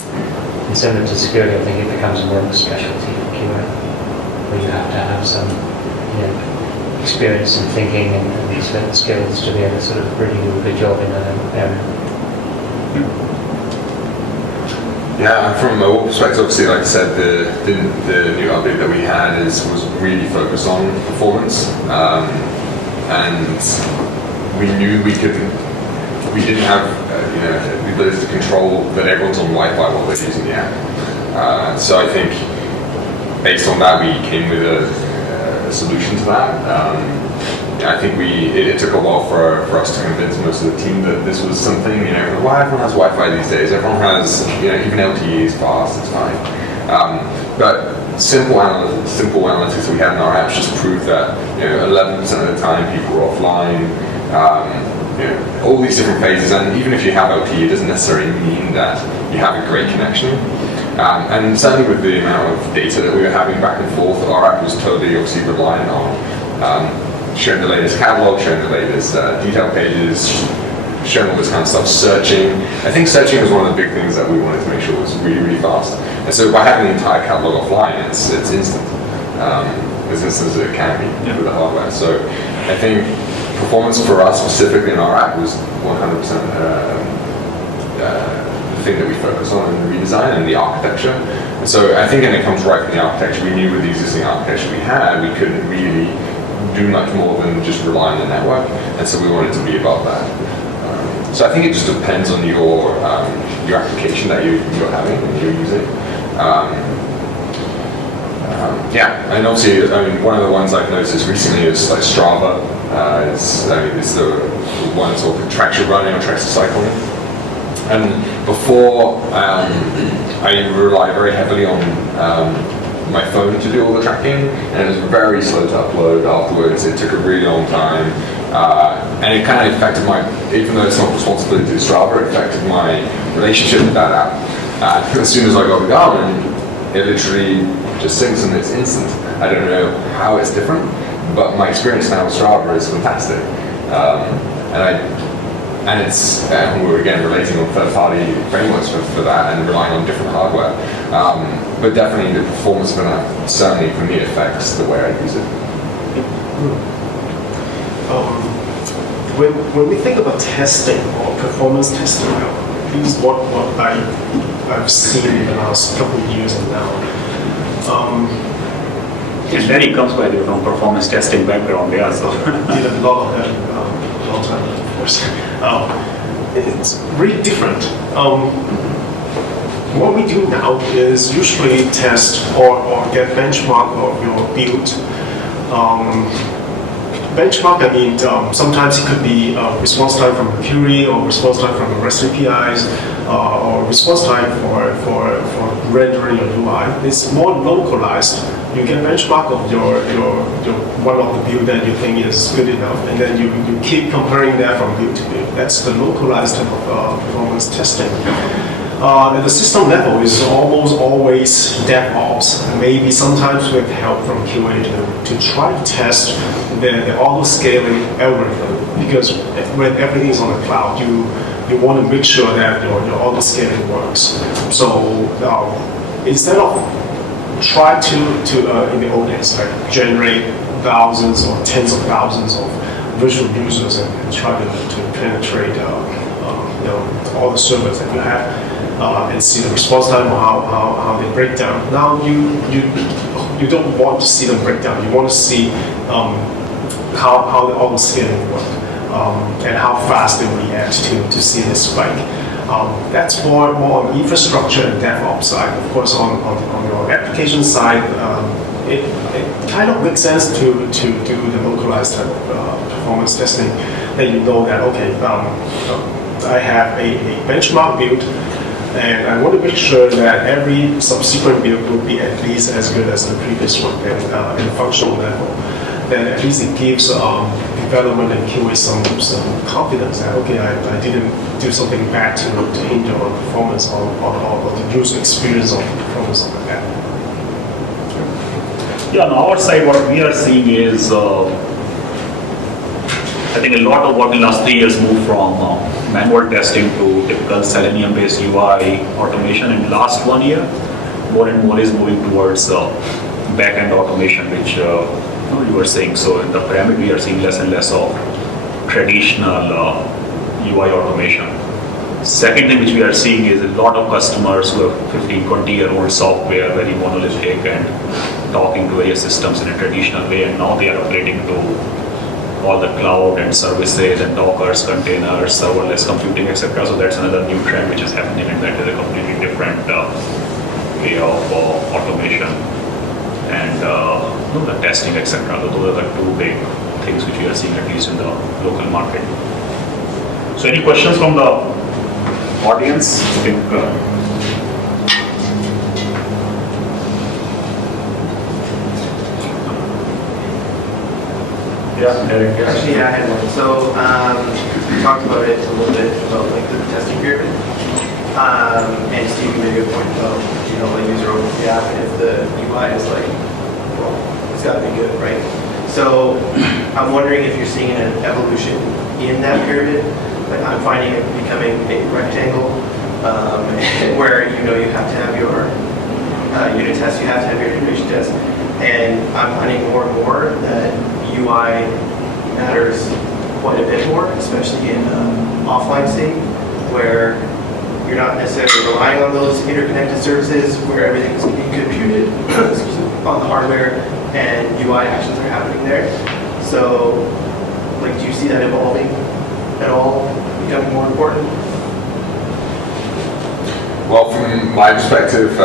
And similar to security, I think it becomes more of a specialty for QA, where you have to have some experience in thinking and certain skills to be able to sort of really do a good job in that area. Yeah, from a mobile perspective, obviously, like I said, the new update that we had was really focused on performance, and we knew we didn't have the ability to control that everyone's on Wi-Fi while they're using the app. So I think based on that, we came with a solution to that. I think it took a while for us to convince most of the team that this was something, well, everyone has Wi-Fi these days, everyone has, even LTE is fast, it's fine. But simple analytics that we had in our apps just proved that, 11% of the time people were offline, all these different phases, and even if you have LTE, it doesn't necessarily mean that you have a great connection. And certainly with the amount of data that we were having back and forth, our app was totally obviously reliant on showing the latest catalog, showing the latest detail pages, showing all this kind of stuff, searching. I think searching was one of the big things that we wanted to make sure was really, really fast. And so by having the entire catalog offline, it's instant. As instant as it can be with the hardware. So I think performance for us specifically in our app was 100% the thing that we focus on in the redesign and the architecture. And so I think when it comes right from the architecture, we knew with the existing architecture we had, we couldn't really do much more than just rely on the network, and so we wanted to be above that. So I think it just depends on your application that you're having and you're using. And obviously, one of the ones I've noticed recently is like Strava. It's the one that sort of tracks your running or tracks your cycling. And before, I rely very heavily on my phone to do all the tracking, and it was very slow to upload afterwards. It took a really long time, and it kind of affected even though it's not responsibility to Strava, it affected my relationship with that app. As soon as I got the Garmin, it literally just syncs and it's instant. I don't know how it's different, but my experience now with Strava is fantastic. And we're again relating on third-party frameworks for that and relying on different hardware. But definitely the performance of an app, certainly for me, affects the way I use it. When we think about testing or performance testing, this is what I've seen in the last couple of years and now. And then he comes by from performance testing background, yeah. So did a lot of that a long time ago, of course. It's really different. What we do now is usually test or get benchmark of your build. Benchmark, sometimes it could be response time from a query or response time from REST APIs or response time for rendering your UI. It's more localized. You get benchmark of your one of the build that you think is good enough, and then you keep comparing that from build to build. That's the localized type of performance testing. At the system level, it's almost always DevOps, maybe sometimes with help from QA to try to test the auto-scaling algorithm, because when everything is on the cloud, you want to make sure that your auto-scaling works. So instead of try to in the old days, like generate thousands or tens of thousands of virtual users and try to penetrate all the servers that you have and see the response time or how they break down. Now you don't want to see them break down. You want to see how all the scaling work and how fast they react to see this spike. That's more on infrastructure and DevOps side. Of course, on your application side, it kind of makes sense to do the localized type of performance testing. Then you know that, okay, I have a benchmark build, and I want to make sure that every subsequent build will be at least as good as the previous one, and in the functional level. Then at least it gives development and QA some confidence that, okay, I didn't do something bad to hinder on performance or the user experience of the performance of the app. Yeah, on our side, what we are seeing is, I think a lot of work in the last 3 years moved from manual testing to typical Selenium-based UI automation. In the last 1 year, more and more is moving towards back-end automation, which you were saying. So in the pyramid, we are seeing less and less of traditional UI automation. Second thing which we are seeing is a lot of customers who have 15, 20-year-old software, very monolithic and talking to various systems in a traditional way, and now they are upgrading to all the cloud and services and Dockers, containers, serverless computing, etc. So that's another new trend which is happening, and that is a completely different way of automation and the testing, etc. So those are the two big things which we are seeing, at least in the local market. So any questions from the audience? I think, Eric. Actually, yeah, I had one. So we talked about it a little bit about like the testing pyramid, and Steve made a good point about a user opens the app and if the UI is like, well, it's got to be good, right? So I'm wondering if you're seeing an evolution in that pyramid. Like I'm finding it becoming a rectangle where you have to have your unit test, you have to have your integration test, and I'm finding more and more that UI matters quite a bit more, especially in offline state, where you're not necessarily relying on those interconnected services where everything's being computed on the hardware and UI actions are happening there. So, like, do you see that evolving at all, becoming more important? Well, from my perspective,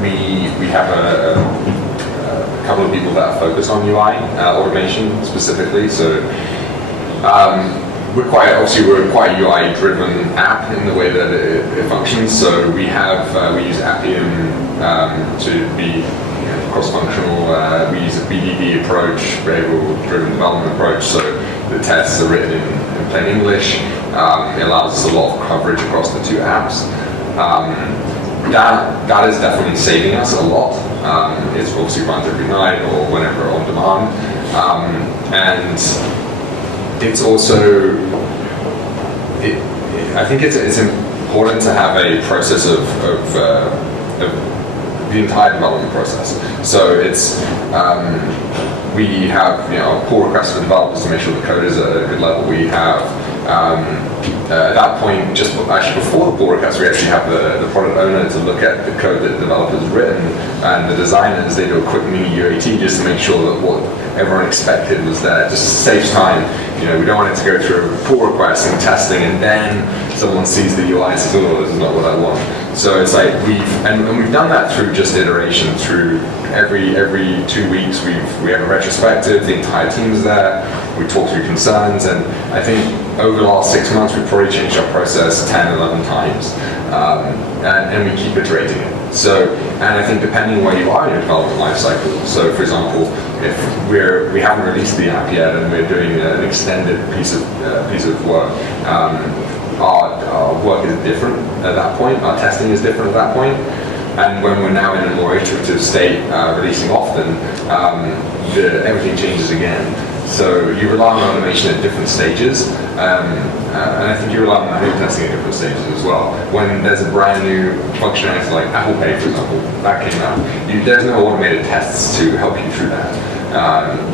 we have a couple of people that are focused on UI automation specifically. So we're quite a UI-driven app in the way that it functions. So we use Appium to be cross-functional. We use a BDD approach, variable-driven development approach. So the tests are written in plain English. It allows us a lot of coverage across the two apps. That is definitely saving us a lot. It's obviously runs every night or whenever on demand, and it's also I think it's important to have a process of the entire development process. So it's we have pull requests for developers to make sure the code is at a good level. We have at that point, just actually before the pull request, we actually have the product owner to look at the code that the developers written, and the designers, they do a quick mini UAT just to make sure that what everyone expected was there. Just saves time. We don't want it to go through a pull request and testing, and then someone sees the UI and says, "Oh, this is not what I want." So it's like we've done that through just iteration. Through every 2 weeks, we have a retrospective. The entire team is there. We talk through concerns, and I think over the last 6 months, we've probably changed our process 10, 11 times, and we keep iterating it. So, and I think depending where you are in your development lifecycle. So, for example, if we haven't released the app yet and we're doing an extended piece of work, our work is different at that point, our testing is different at that point. And when we're now in a more iterative state, releasing often, everything changes again. So you rely on automation at different stages, and I think you rely on manual testing at different stages as well. When there's a brand new functionality like Apple Pay, for example, that came out, there's no automated tests to help you through that.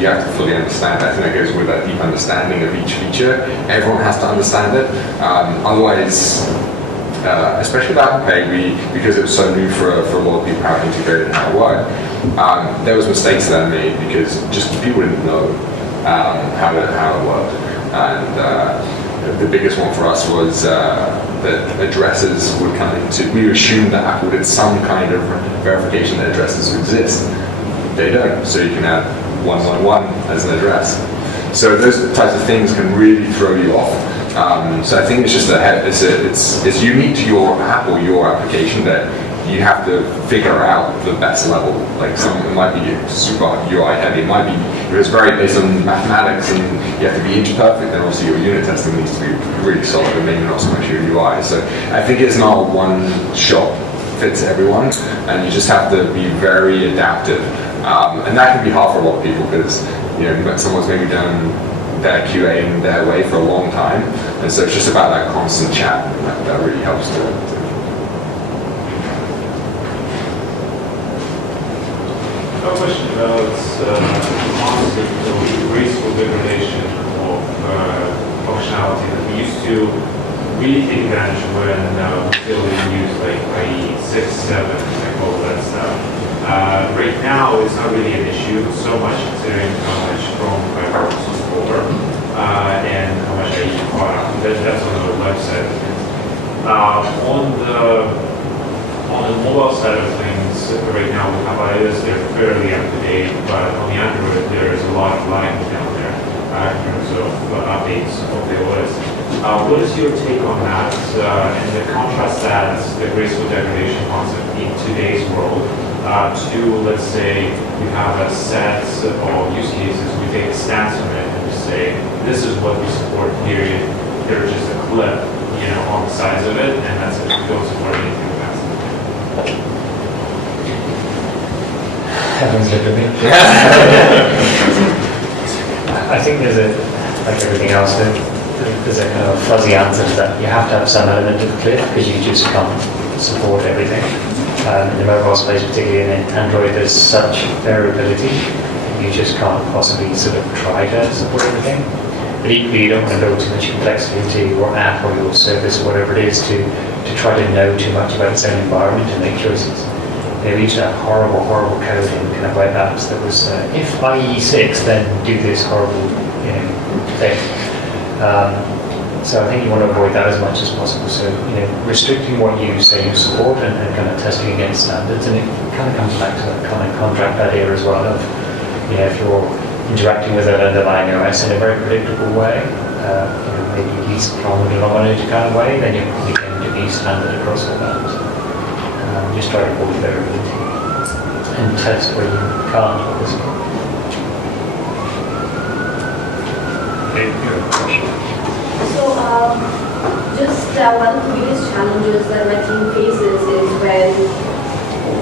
You have to fully understand that. I think that goes with that deep understanding of each feature. Everyone has to understand it. Otherwise, especially with Apple Pay, because it was so new for a lot of people how it integrated and how it worked, there was mistakes that I made because just people didn't know how it worked. And the biggest one for us was that addresses would come into, we assumed that Apple did some kind of verification that addresses exist. They don't, so you can add 111 as an address. So those types of things can really throw you off. So I think it's just it's unique to your app or your application that you have to figure out the best level. Like it might be super UI heavy, it might be, if it's very based on mathematics and you have to be inch perfect, then obviously your unit testing needs to be really solid and maybe not so much your UI. So I think it's not a one shot fits everyone, and you just have to be very adaptive. And that can be hard for a lot of people because someone's maybe done their QAing their way for a long time, and so it's just about that constant chat that really helps to A question about the concept of graceful degradation of functionality that we used to really take advantage of when we still use like IE 6, 7, like all that stuff. Right now, it's not really an issue so much considering how much Chrome Firefox is over and how much IE product. That's on the website. On the mobile side of things, right now we have iOS, they're fairly up to date, but on the Android, there is a lot of lag down there in terms of updates of the OS. What is your take on that, and the contrast that the graceful degradation concept in today's world to, let's say, we have a set of use cases, we take a stance on it and just say, this is what we support, period. There's just a clip, on the sides of it, and that's it. We don't support anything past it. Heavens look at me. I think like everything else, there's a kind of fuzzy answer to that. You have to have some element of clip because you just can't support everything. In the mobile space, particularly in Android, there's such variability, you just can't possibly sort of try to support everything. But equally, you don't want to build too much complexity into your app or your service or whatever it is to try to know too much about its own environment and make choices. We used to have horrible code in kind of web apps that was, if IE6, then do this horrible thing. So I think you want to avoid that as much as possible. So, restricting what you say you support and kind of testing against standards. And it kind of comes back to that kind of contract idea as well of, if you're interacting with an underlying OS in a very predictable way, maybe least common denominator kind of way, then you can to be standard across all that. Just try to avoid variability and test where you can't, obviously. So, one of the biggest challenges that my team faces is when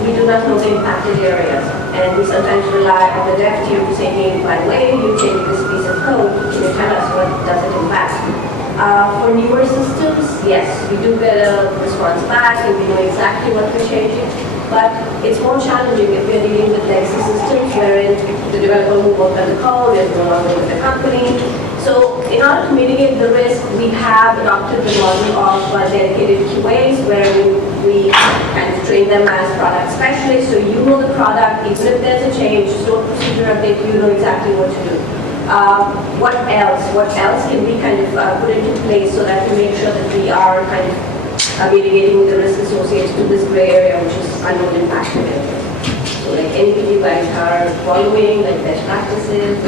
we do not know the impacted areas, and we sometimes rely on the dev team to say, hey, by the way, you change this piece of code, can you tell us what does it impact? For newer systems, yes, we do get a response back and we know exactly what we're changing, but it's more challenging if we're dealing with legacy systems wherein the developer who worked on the code is no longer with the company. So in order to mitigate the risk, we have adopted the model of dedicated QAs where we kind of train them as product specialists, so you know the product, even if there's a change, stored procedure update, you know exactly what to do. What else can we kind of put into place so that we make sure that we are kind of mitigating the risk associated with this gray area, which is unknown impact areas. So like anything you guys are following, like best practices?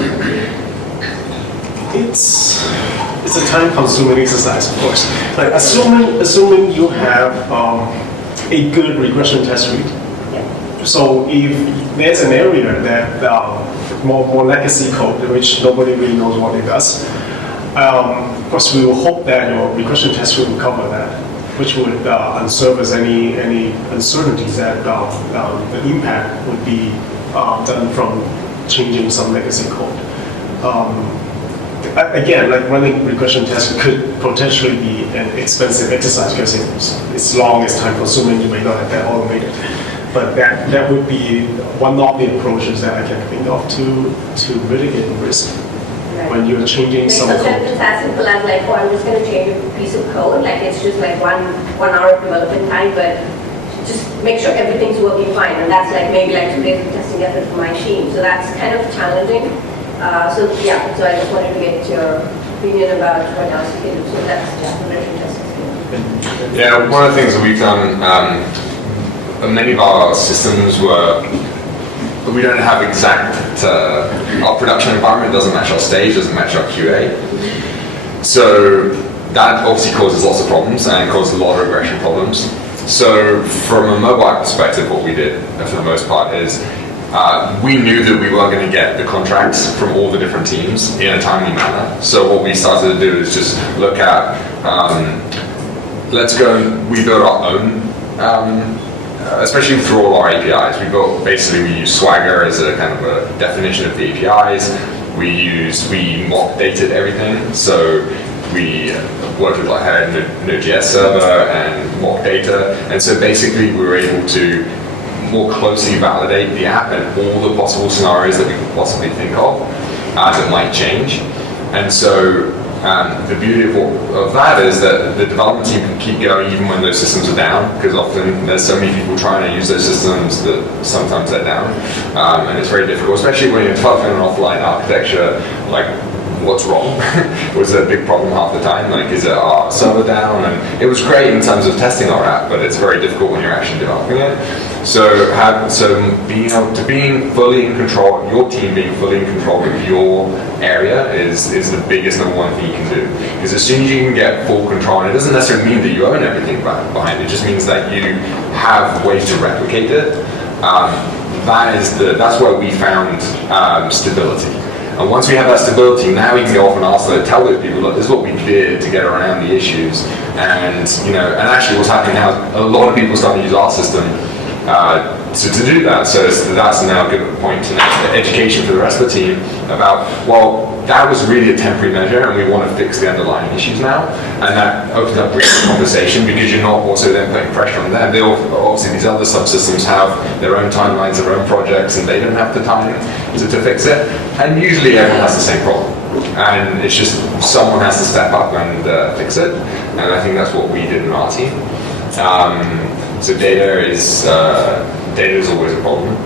It's a time-consuming exercise, of course. Like assuming you have a good regression test suite. Yeah. So if there's an area that more legacy code, which nobody really knows what it does, Of course, we will hope that your regression test will cover that, which would unsurface any uncertainties that the impact would be done from changing some legacy code. Again, like running regression tests could potentially be an expensive exercise because it's long, it's time consuming, you may not have that automated. But that would be one of the approaches that I can think of to mitigate risk. When you're changing some code. Sometimes it's as simple as like, oh, I'm just going to change a piece of code. Like it's just like one hour of development time, but just make sure everything's working fine. And that's like maybe like 2 days of testing effort for my team. So that's kind of challenging. So I just wanted to get your opinion about what else you can do. So that's regression testing. Yeah, one of the things that we've done, many of our systems we don't have exact, our production environment doesn't match our stage, doesn't match our QA. So that obviously causes lots of problems and causes a lot of regression problems. So from a mobile app perspective, what we did for the most part is we knew that we weren't going to get the contracts from all the different teams in a timely manner. So what we started to do is just look at, let's go and we build our own especially through all our APIs. We use Swagger as a kind of a definition of the APIs. We mock dated everything. So we worked with like a Node.js server and mock data. And so basically we were able to more closely validate the app and all the possible scenarios that we could possibly think of that might change. And so the beauty of that is that the development team can keep going even when those systems are down, because often there's so many people trying to use those systems that sometimes they're down. And it's very difficult, especially when you're developing an offline architecture, like what's wrong was a big problem half the time. Like, is it our server down? And it was great in terms of testing our app, but it's very difficult when you're actually developing it. So being fully in control, your team being fully in control of your area is the biggest number one thing you can do. Because as soon as you can get full control, and it doesn't necessarily mean that you own everything behind it, just means that you have ways to replicate it. That's where we found stability. And once we have that stability, now we can go off and tell those people, look, this is what we did to get around the issues. And actually what's happening now is a lot of people starting to use our system to do that. So that's now a good point to education for the rest of the team about, well, that was really a temporary measure and we want to fix the underlying issues now. And that opens up real conversation because you're not also then putting pressure on them. Obviously these other subsystems have their own timelines, their own projects, and they don't have the time to fix it. And usually everyone has the same problem. And it's just someone has to step up and fix it. And I think that's what we did in our team. So data is always a problem.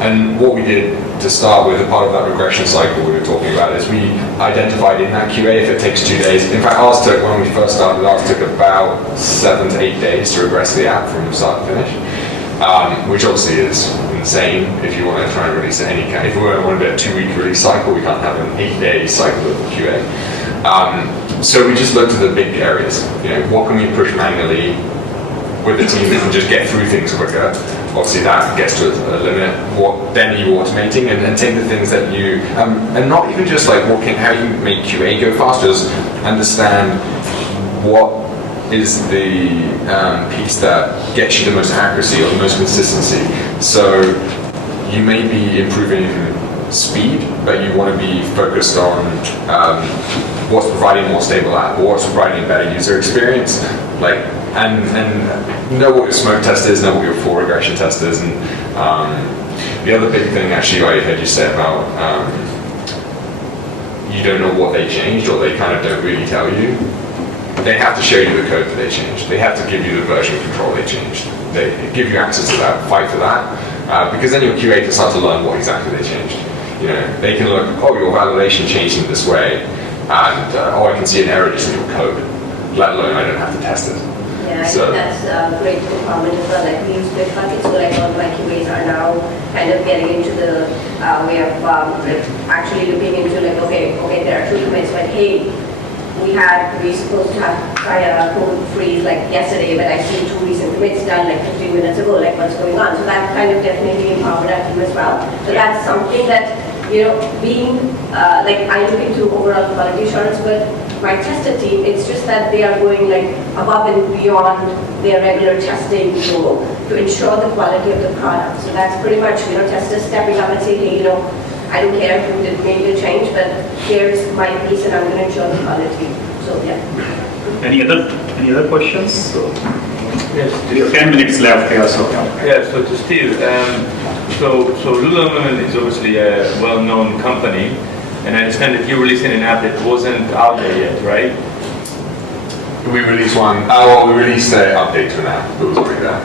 And what we did to start with, a part of that regression cycle we were talking about, is we identified in that QA if it takes 2 days. In fact, when we first started, ours took about 7 to 8 days to regress the app from start to finish, which obviously is insane if you want to try and release it any kind. If we want to do a 2-week release cycle, we can't have an 8-day cycle of QA. So we just looked at the big areas. What can we push manually with the team that can just get through things quicker? Obviously that gets to a limit. What then are you automating? And then take the things that you, and not even just like how you make QA go faster, just understand what is the piece that gets you the most accuracy or the most consistency. So you may be improving speed, but you want to be focused on what's providing a more stable app, or what's providing a better user experience. And know what your smoke test is, know what your full regression test is. And the other big thing actually I heard you say about you don't know what they changed, or they kind of don't really tell you. They have to show you the code that they changed. They have to give you the version control they changed. They give you access to that, fight for that, because then your QA can start to learn what exactly they changed. They can look, oh, your validation changed in this way, and I can see an error just in your code, let alone I don't have to test it. Yeah, I think that's a great comment as well. Like we use Bitbucket, so like all my QAs are now kind of getting into the way of actually looking into like, okay, there are 2 commits, but hey, we supposed to have tried a code freeze like yesterday, but I see 2 recent commits done like 15 minutes ago, like what's going on? So that kind of definitely empowered our team as well. So that's something that being, like I look into overall quality assurance, but my tester team, it's just that they are going like above and beyond their regular testing role to ensure the quality of the product. So that's pretty much, testers stepping up and saying, hey, I don't care if you did make a change, but here's my piece and I'm going to ensure the quality. So yeah. Any other questions? So, Yes. we have 10 minutes left here, so. Yeah, so to Steve, so Lululemon is obviously a well-known company, and I understand that you're releasing an app that wasn't out there yet, right? We released one. Well, we released an update to an app that was already there.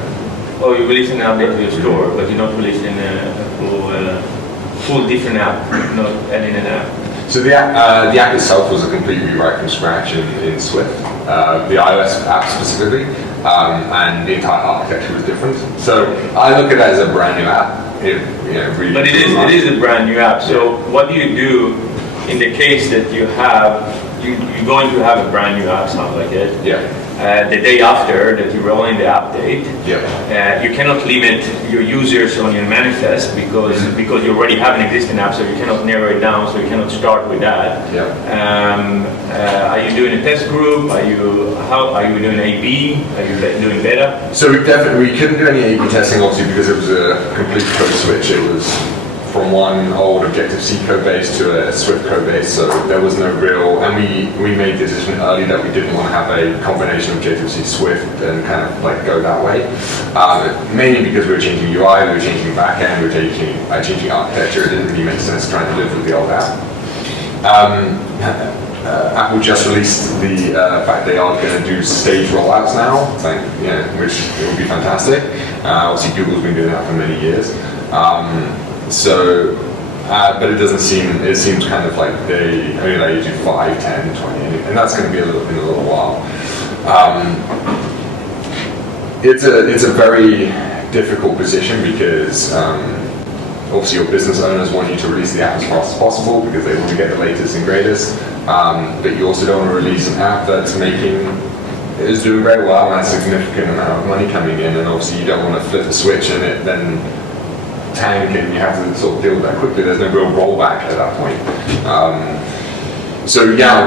Oh, you're releasing an update to your store, but you're not releasing a full different app, not adding an app. So the app itself was a complete rewrite from scratch in Swift, the iOS app specifically, and the entire architecture was different. So I look at it as a brand new app. Really. But it is a brand new app. So what do you do in the case that you're going to have a brand new app? Sounds like it. Yeah. The day after that you're rolling the update, Yeah. you cannot limit your users on your manifest because you already have an existing app, so you cannot narrow it down, so you cannot start with that. Yeah. Are you doing a test group? Are you doing A/B? Are you doing beta? So we couldn't do any A/B testing obviously because it was a complete code switch. It was from one old Objective-C code base to a Swift code base, so there was no real, and we made the decision early that we didn't want to have a combination of Objective-C Swift and kind of like go that way. Mainly because we were changing UI, we were changing backend, we were changing architecture. It didn't really make sense trying to live with the old app. Apple just released the fact they are going to do stage rollouts now, which it would be fantastic. Obviously, Google's been doing that for many years. But it doesn't seem, it seems kind of like they only allow you to do 5, 10, 20, and that's going to be in a little while. It's a very difficult position because obviously your business owners want you to release the app as fast as possible because they want to get the latest and greatest, but you also don't want to release an app that's is doing very well and has a significant amount of money coming in, and obviously you don't want to flip the switch and it then tank and you have to sort of deal with that quickly. There's no real rollback at that point. So yeah,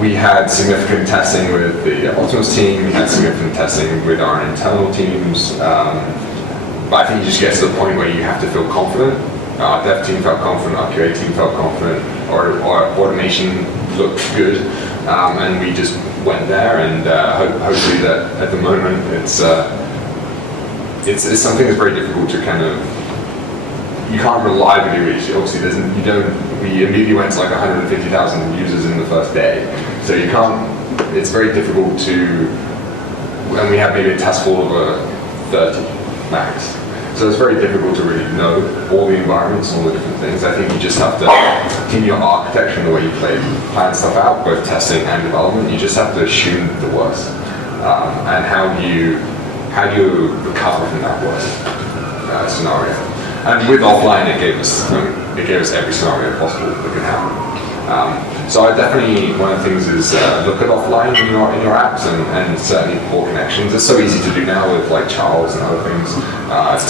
we had significant testing with the Optimus team, we had significant testing with our internal teams, but I think you just get to the point where you have to feel confident. Our dev team felt confident, our QA team felt confident, our automation looked good, and we just went there, and hopefully that at the moment it's something that's very difficult to kind of, you can't reliably reach. Obviously, we immediately went to like 150,000 users in the first day. So you can't, it's very difficult to, and we have maybe a test pool of 30 max. So it's very difficult to really know all the environments, all the different things. I think you just have to, in your architecture and the way you plan stuff out, both testing and development, you just have to assume the worst. And how do you recover from that worst scenario? And with offline, it gave us every scenario possible that could happen. So I definitely, one of the things is look at offline in your apps and certainly poor connections. It's so easy to do now with like Charles and other things,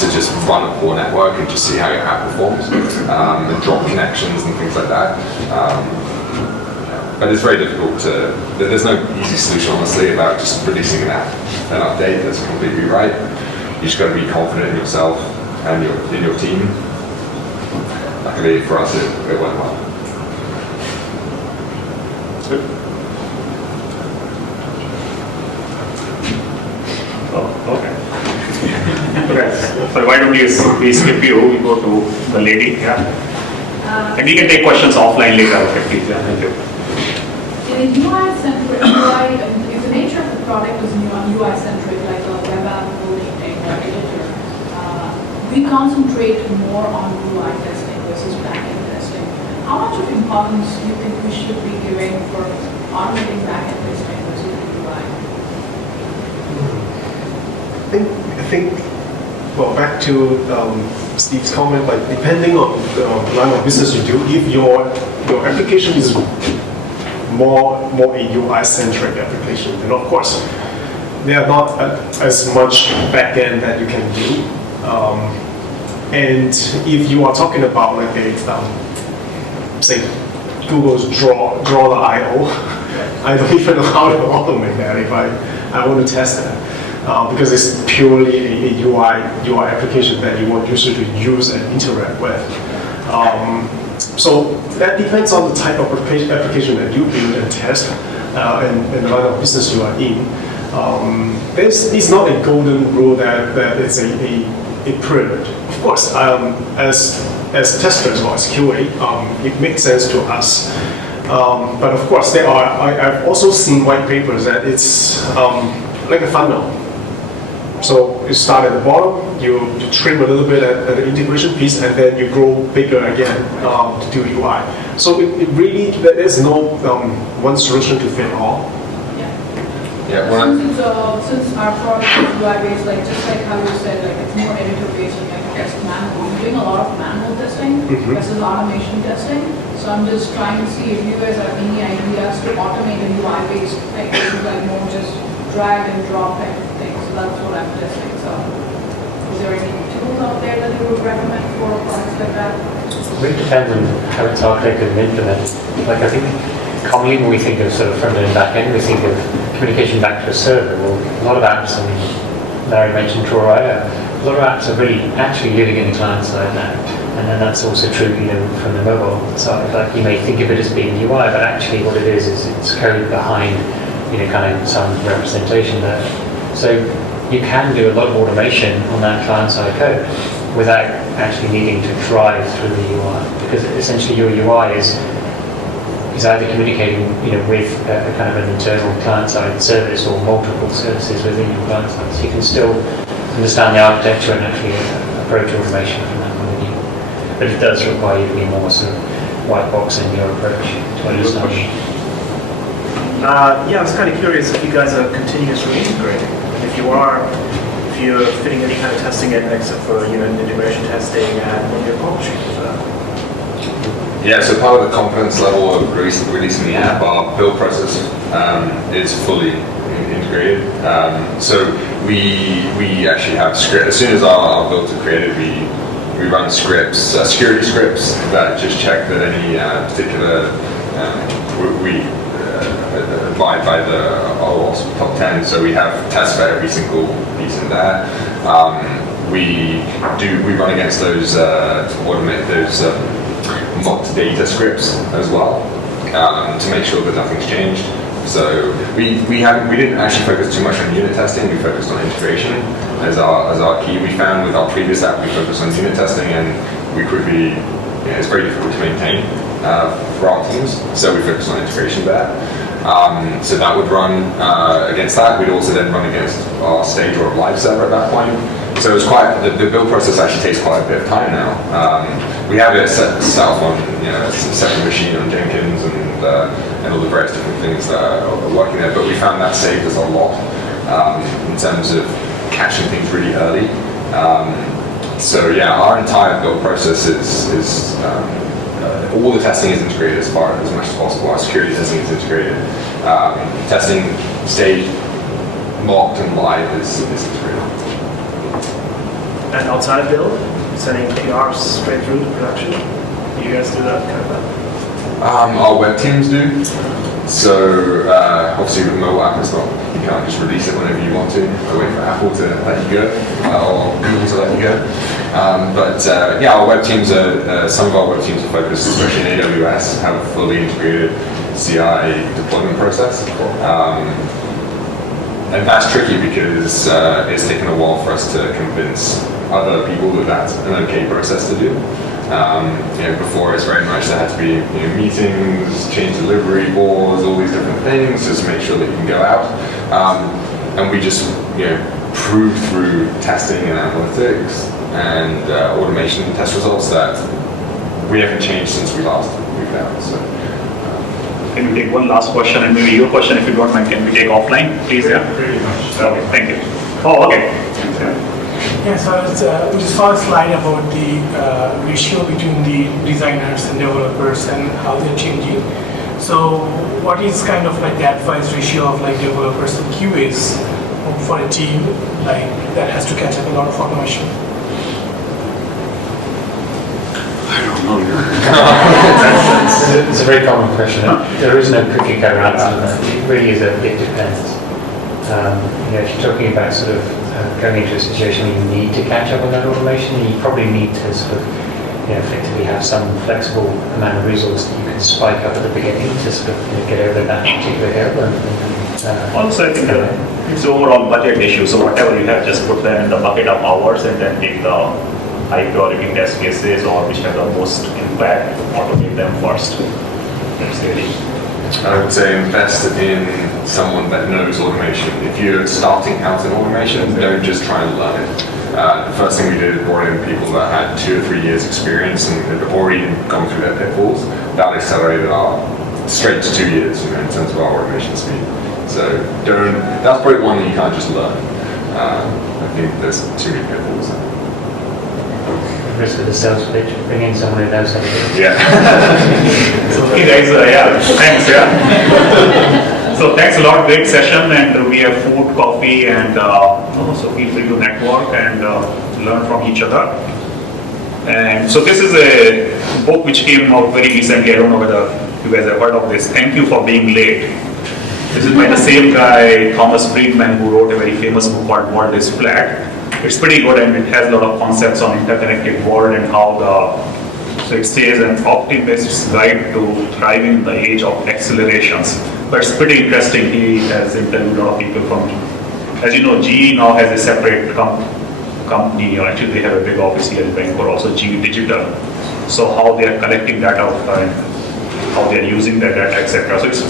to just run a poor network and just see how your app performs, and drop connections and things like that. But it's very difficult there's no easy solution honestly about just releasing an update that's completely right. You just got to be confident in yourself and in your team. Luckily for us, it went well. Good. Oh, okay. Okay. So why don't we skip you? We go to the lady. Yeah. And we can take questions offline later. Okay, please. Yeah, thank you. In a UI-centric, if the nature of the product is UI-centric, like a web app building editor, we concentrate more on UI testing versus back-end testing. How much of importance do you think we should be giving for automating back-end testing versus UI? I think, well, back to Steve's comment, like depending on the line of business you do, if your application is more a UI-centric application, then of course there are not as much back-end that you can do. And if you are talking about like a say, Google's draw the I/O. I don't even know how to automate that if I want to test that. Because it's purely a UI application that you want users to use and interact with. So that depends on the type of application that you build and test and the line of business you are in. It's not a golden rule that it's a pyramid. Of course, as testers or as QA, it makes sense to us. But of course, I've also seen white papers that it's like a funnel. So you start at the bottom, you trim a little bit at the integration piece, and then you grow bigger again to do UI. So it really, there's no one solution to fit all. Yeah, Since our product is UI-based, like just like how you said, like it's more editor-based and like test manual. We're doing a lot of manual testing versus automation testing. So I'm just trying to see if you guys have any ideas to automate a UI-based thing, like more just drag and drop type of thing. So that's what I'm testing. So is there any tools out there that you would recommend for products like that? It really depends on how it's architected and implemented. Like I think commonly when we think of sort of front-end and back-end, we think of communication back to a server. Well, a lot of apps, I mean, Larry mentioned Draw.io, a lot of apps are really actually living in the client side now. And then that's also true, from the mobile side. Like you may think of it as being UI, but actually what it is it's code behind, kind of some representation there. So you can do a lot of automation on that client-side code without actually needing to drive through the UI, because essentially your UI is either communicating, with a kind of an internal client-side service or multiple services within your client side. So you can still understand the architecture and actually approach automation from that point of view. But it does require you to be more sort of white box in your approach to understand. Yeah, I was kind of curious if you guys are continuously integrating. If you're fitting any kind of testing in except for integration testing and what you're publishing for that. Yeah, so part of the confidence level of releasing the app, our build process is fully integrated. So we actually have scripts. As soon as our builds are created, we run scripts, security scripts that just check that any particular we abide by the OWASP top 10. So we have tests for every single piece in there. We run against those automate those mocked data scripts as well to make sure that nothing's changed. So we didn't actually focus too much on unit testing. We focused on integration as our key. We found with our previous app we focused on unit testing, and we quickly it's very difficult to maintain for our teams. So we focused on integration there. So that would run against that. We'd also then run against our stage or live server at that point. So it's quite the build process actually takes quite a bit of time now. We have it set up on a separate machine on Jenkins and all the various different things that are working there. But we found that saved us a lot in terms of catching things really early. So yeah, our entire build process is all the testing is integrated as much as possible. Our security testing is integrated. Testing stage, mocked and live is integrated. And outside of build, sending PRs straight through to production, do you guys do that kind of thing? Our web teams do. So obviously with mobile app, it's not, you can't just release it whenever you want to. Wait for Apple to let you go, or Google to let you go. But yeah, our web teams are, some of our web teams are focused, especially in AWS, have a fully integrated CI deployment process. And that's tricky because it's taken a while for us to convince other people that that's an okay process to do. Before it's very much there had to be meetings, change delivery boards, all these different things just to make sure that you can go out. And we just proved through testing and analytics and automation and test results that we haven't changed since we last moved out. So. Can we take one last question, and maybe your question, if you don't mind, can we take offline, please? Yeah. Pretty much. Okay, thank you. Oh, okay. Yeah, so we saw a slide about the ratio between the designers and developers and how they're changing. So what is kind of like the advice ratio of like developers and QAs for a team like that has to catch up a lot of automation? I don't know. It's a very common question. There is no cookie cutter answer to that. It really is it depends. If you're talking about sort of going into a situation where you need to catch up on that automation, you probably need to sort of effectively have some flexible amount of resource that you can spike up at the beginning to sort of get over that particular hill. Also, I think it's overall budget issue. So whatever you have, just put them in the bucket of hours and then take the high priority test cases or which have the most impact, automate them first. That's really. I would say invest in someone that knows automation. If you're starting out in automation, don't just try and learn it. The first thing we did is brought in people that had 2 or 3 years experience and had already gone through their pitfalls. That accelerated our straight to 2 years in terms of our automation speed. So that's probably one that you can't just learn. I think there's too many pitfalls there. Risk of the sales pitch, bring in someone who knows how to do it. Yeah. Okay guys, thanks, So thanks a lot, great session, and we have food, coffee, and so feel free to network and learn from each other. And so this is a book which came out very recently. I don't know whether you guys have heard of this. Thank You for Being Late. This is by the same guy, Thomas Friedman, who wrote a very famous book called World is Flat. It's pretty good and it has a lot of concepts on interconnected world and how so it says an optimist's guide to thriving in the age of accelerations. But it's pretty interesting. He has interviewed a lot of people from, as you know, GE now has a separate company, or actually they have a big office here in Bangalore, also GE Digital. So how they are collecting data and how they are using that data, etc. So it's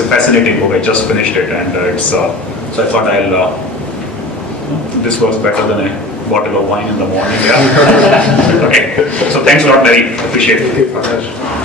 a fascinating book. I just finished it, and so I thought this was better than a bottle of wine in the morning. Yeah. Okay. So thanks a lot, Larry. Appreciate it. Thank you.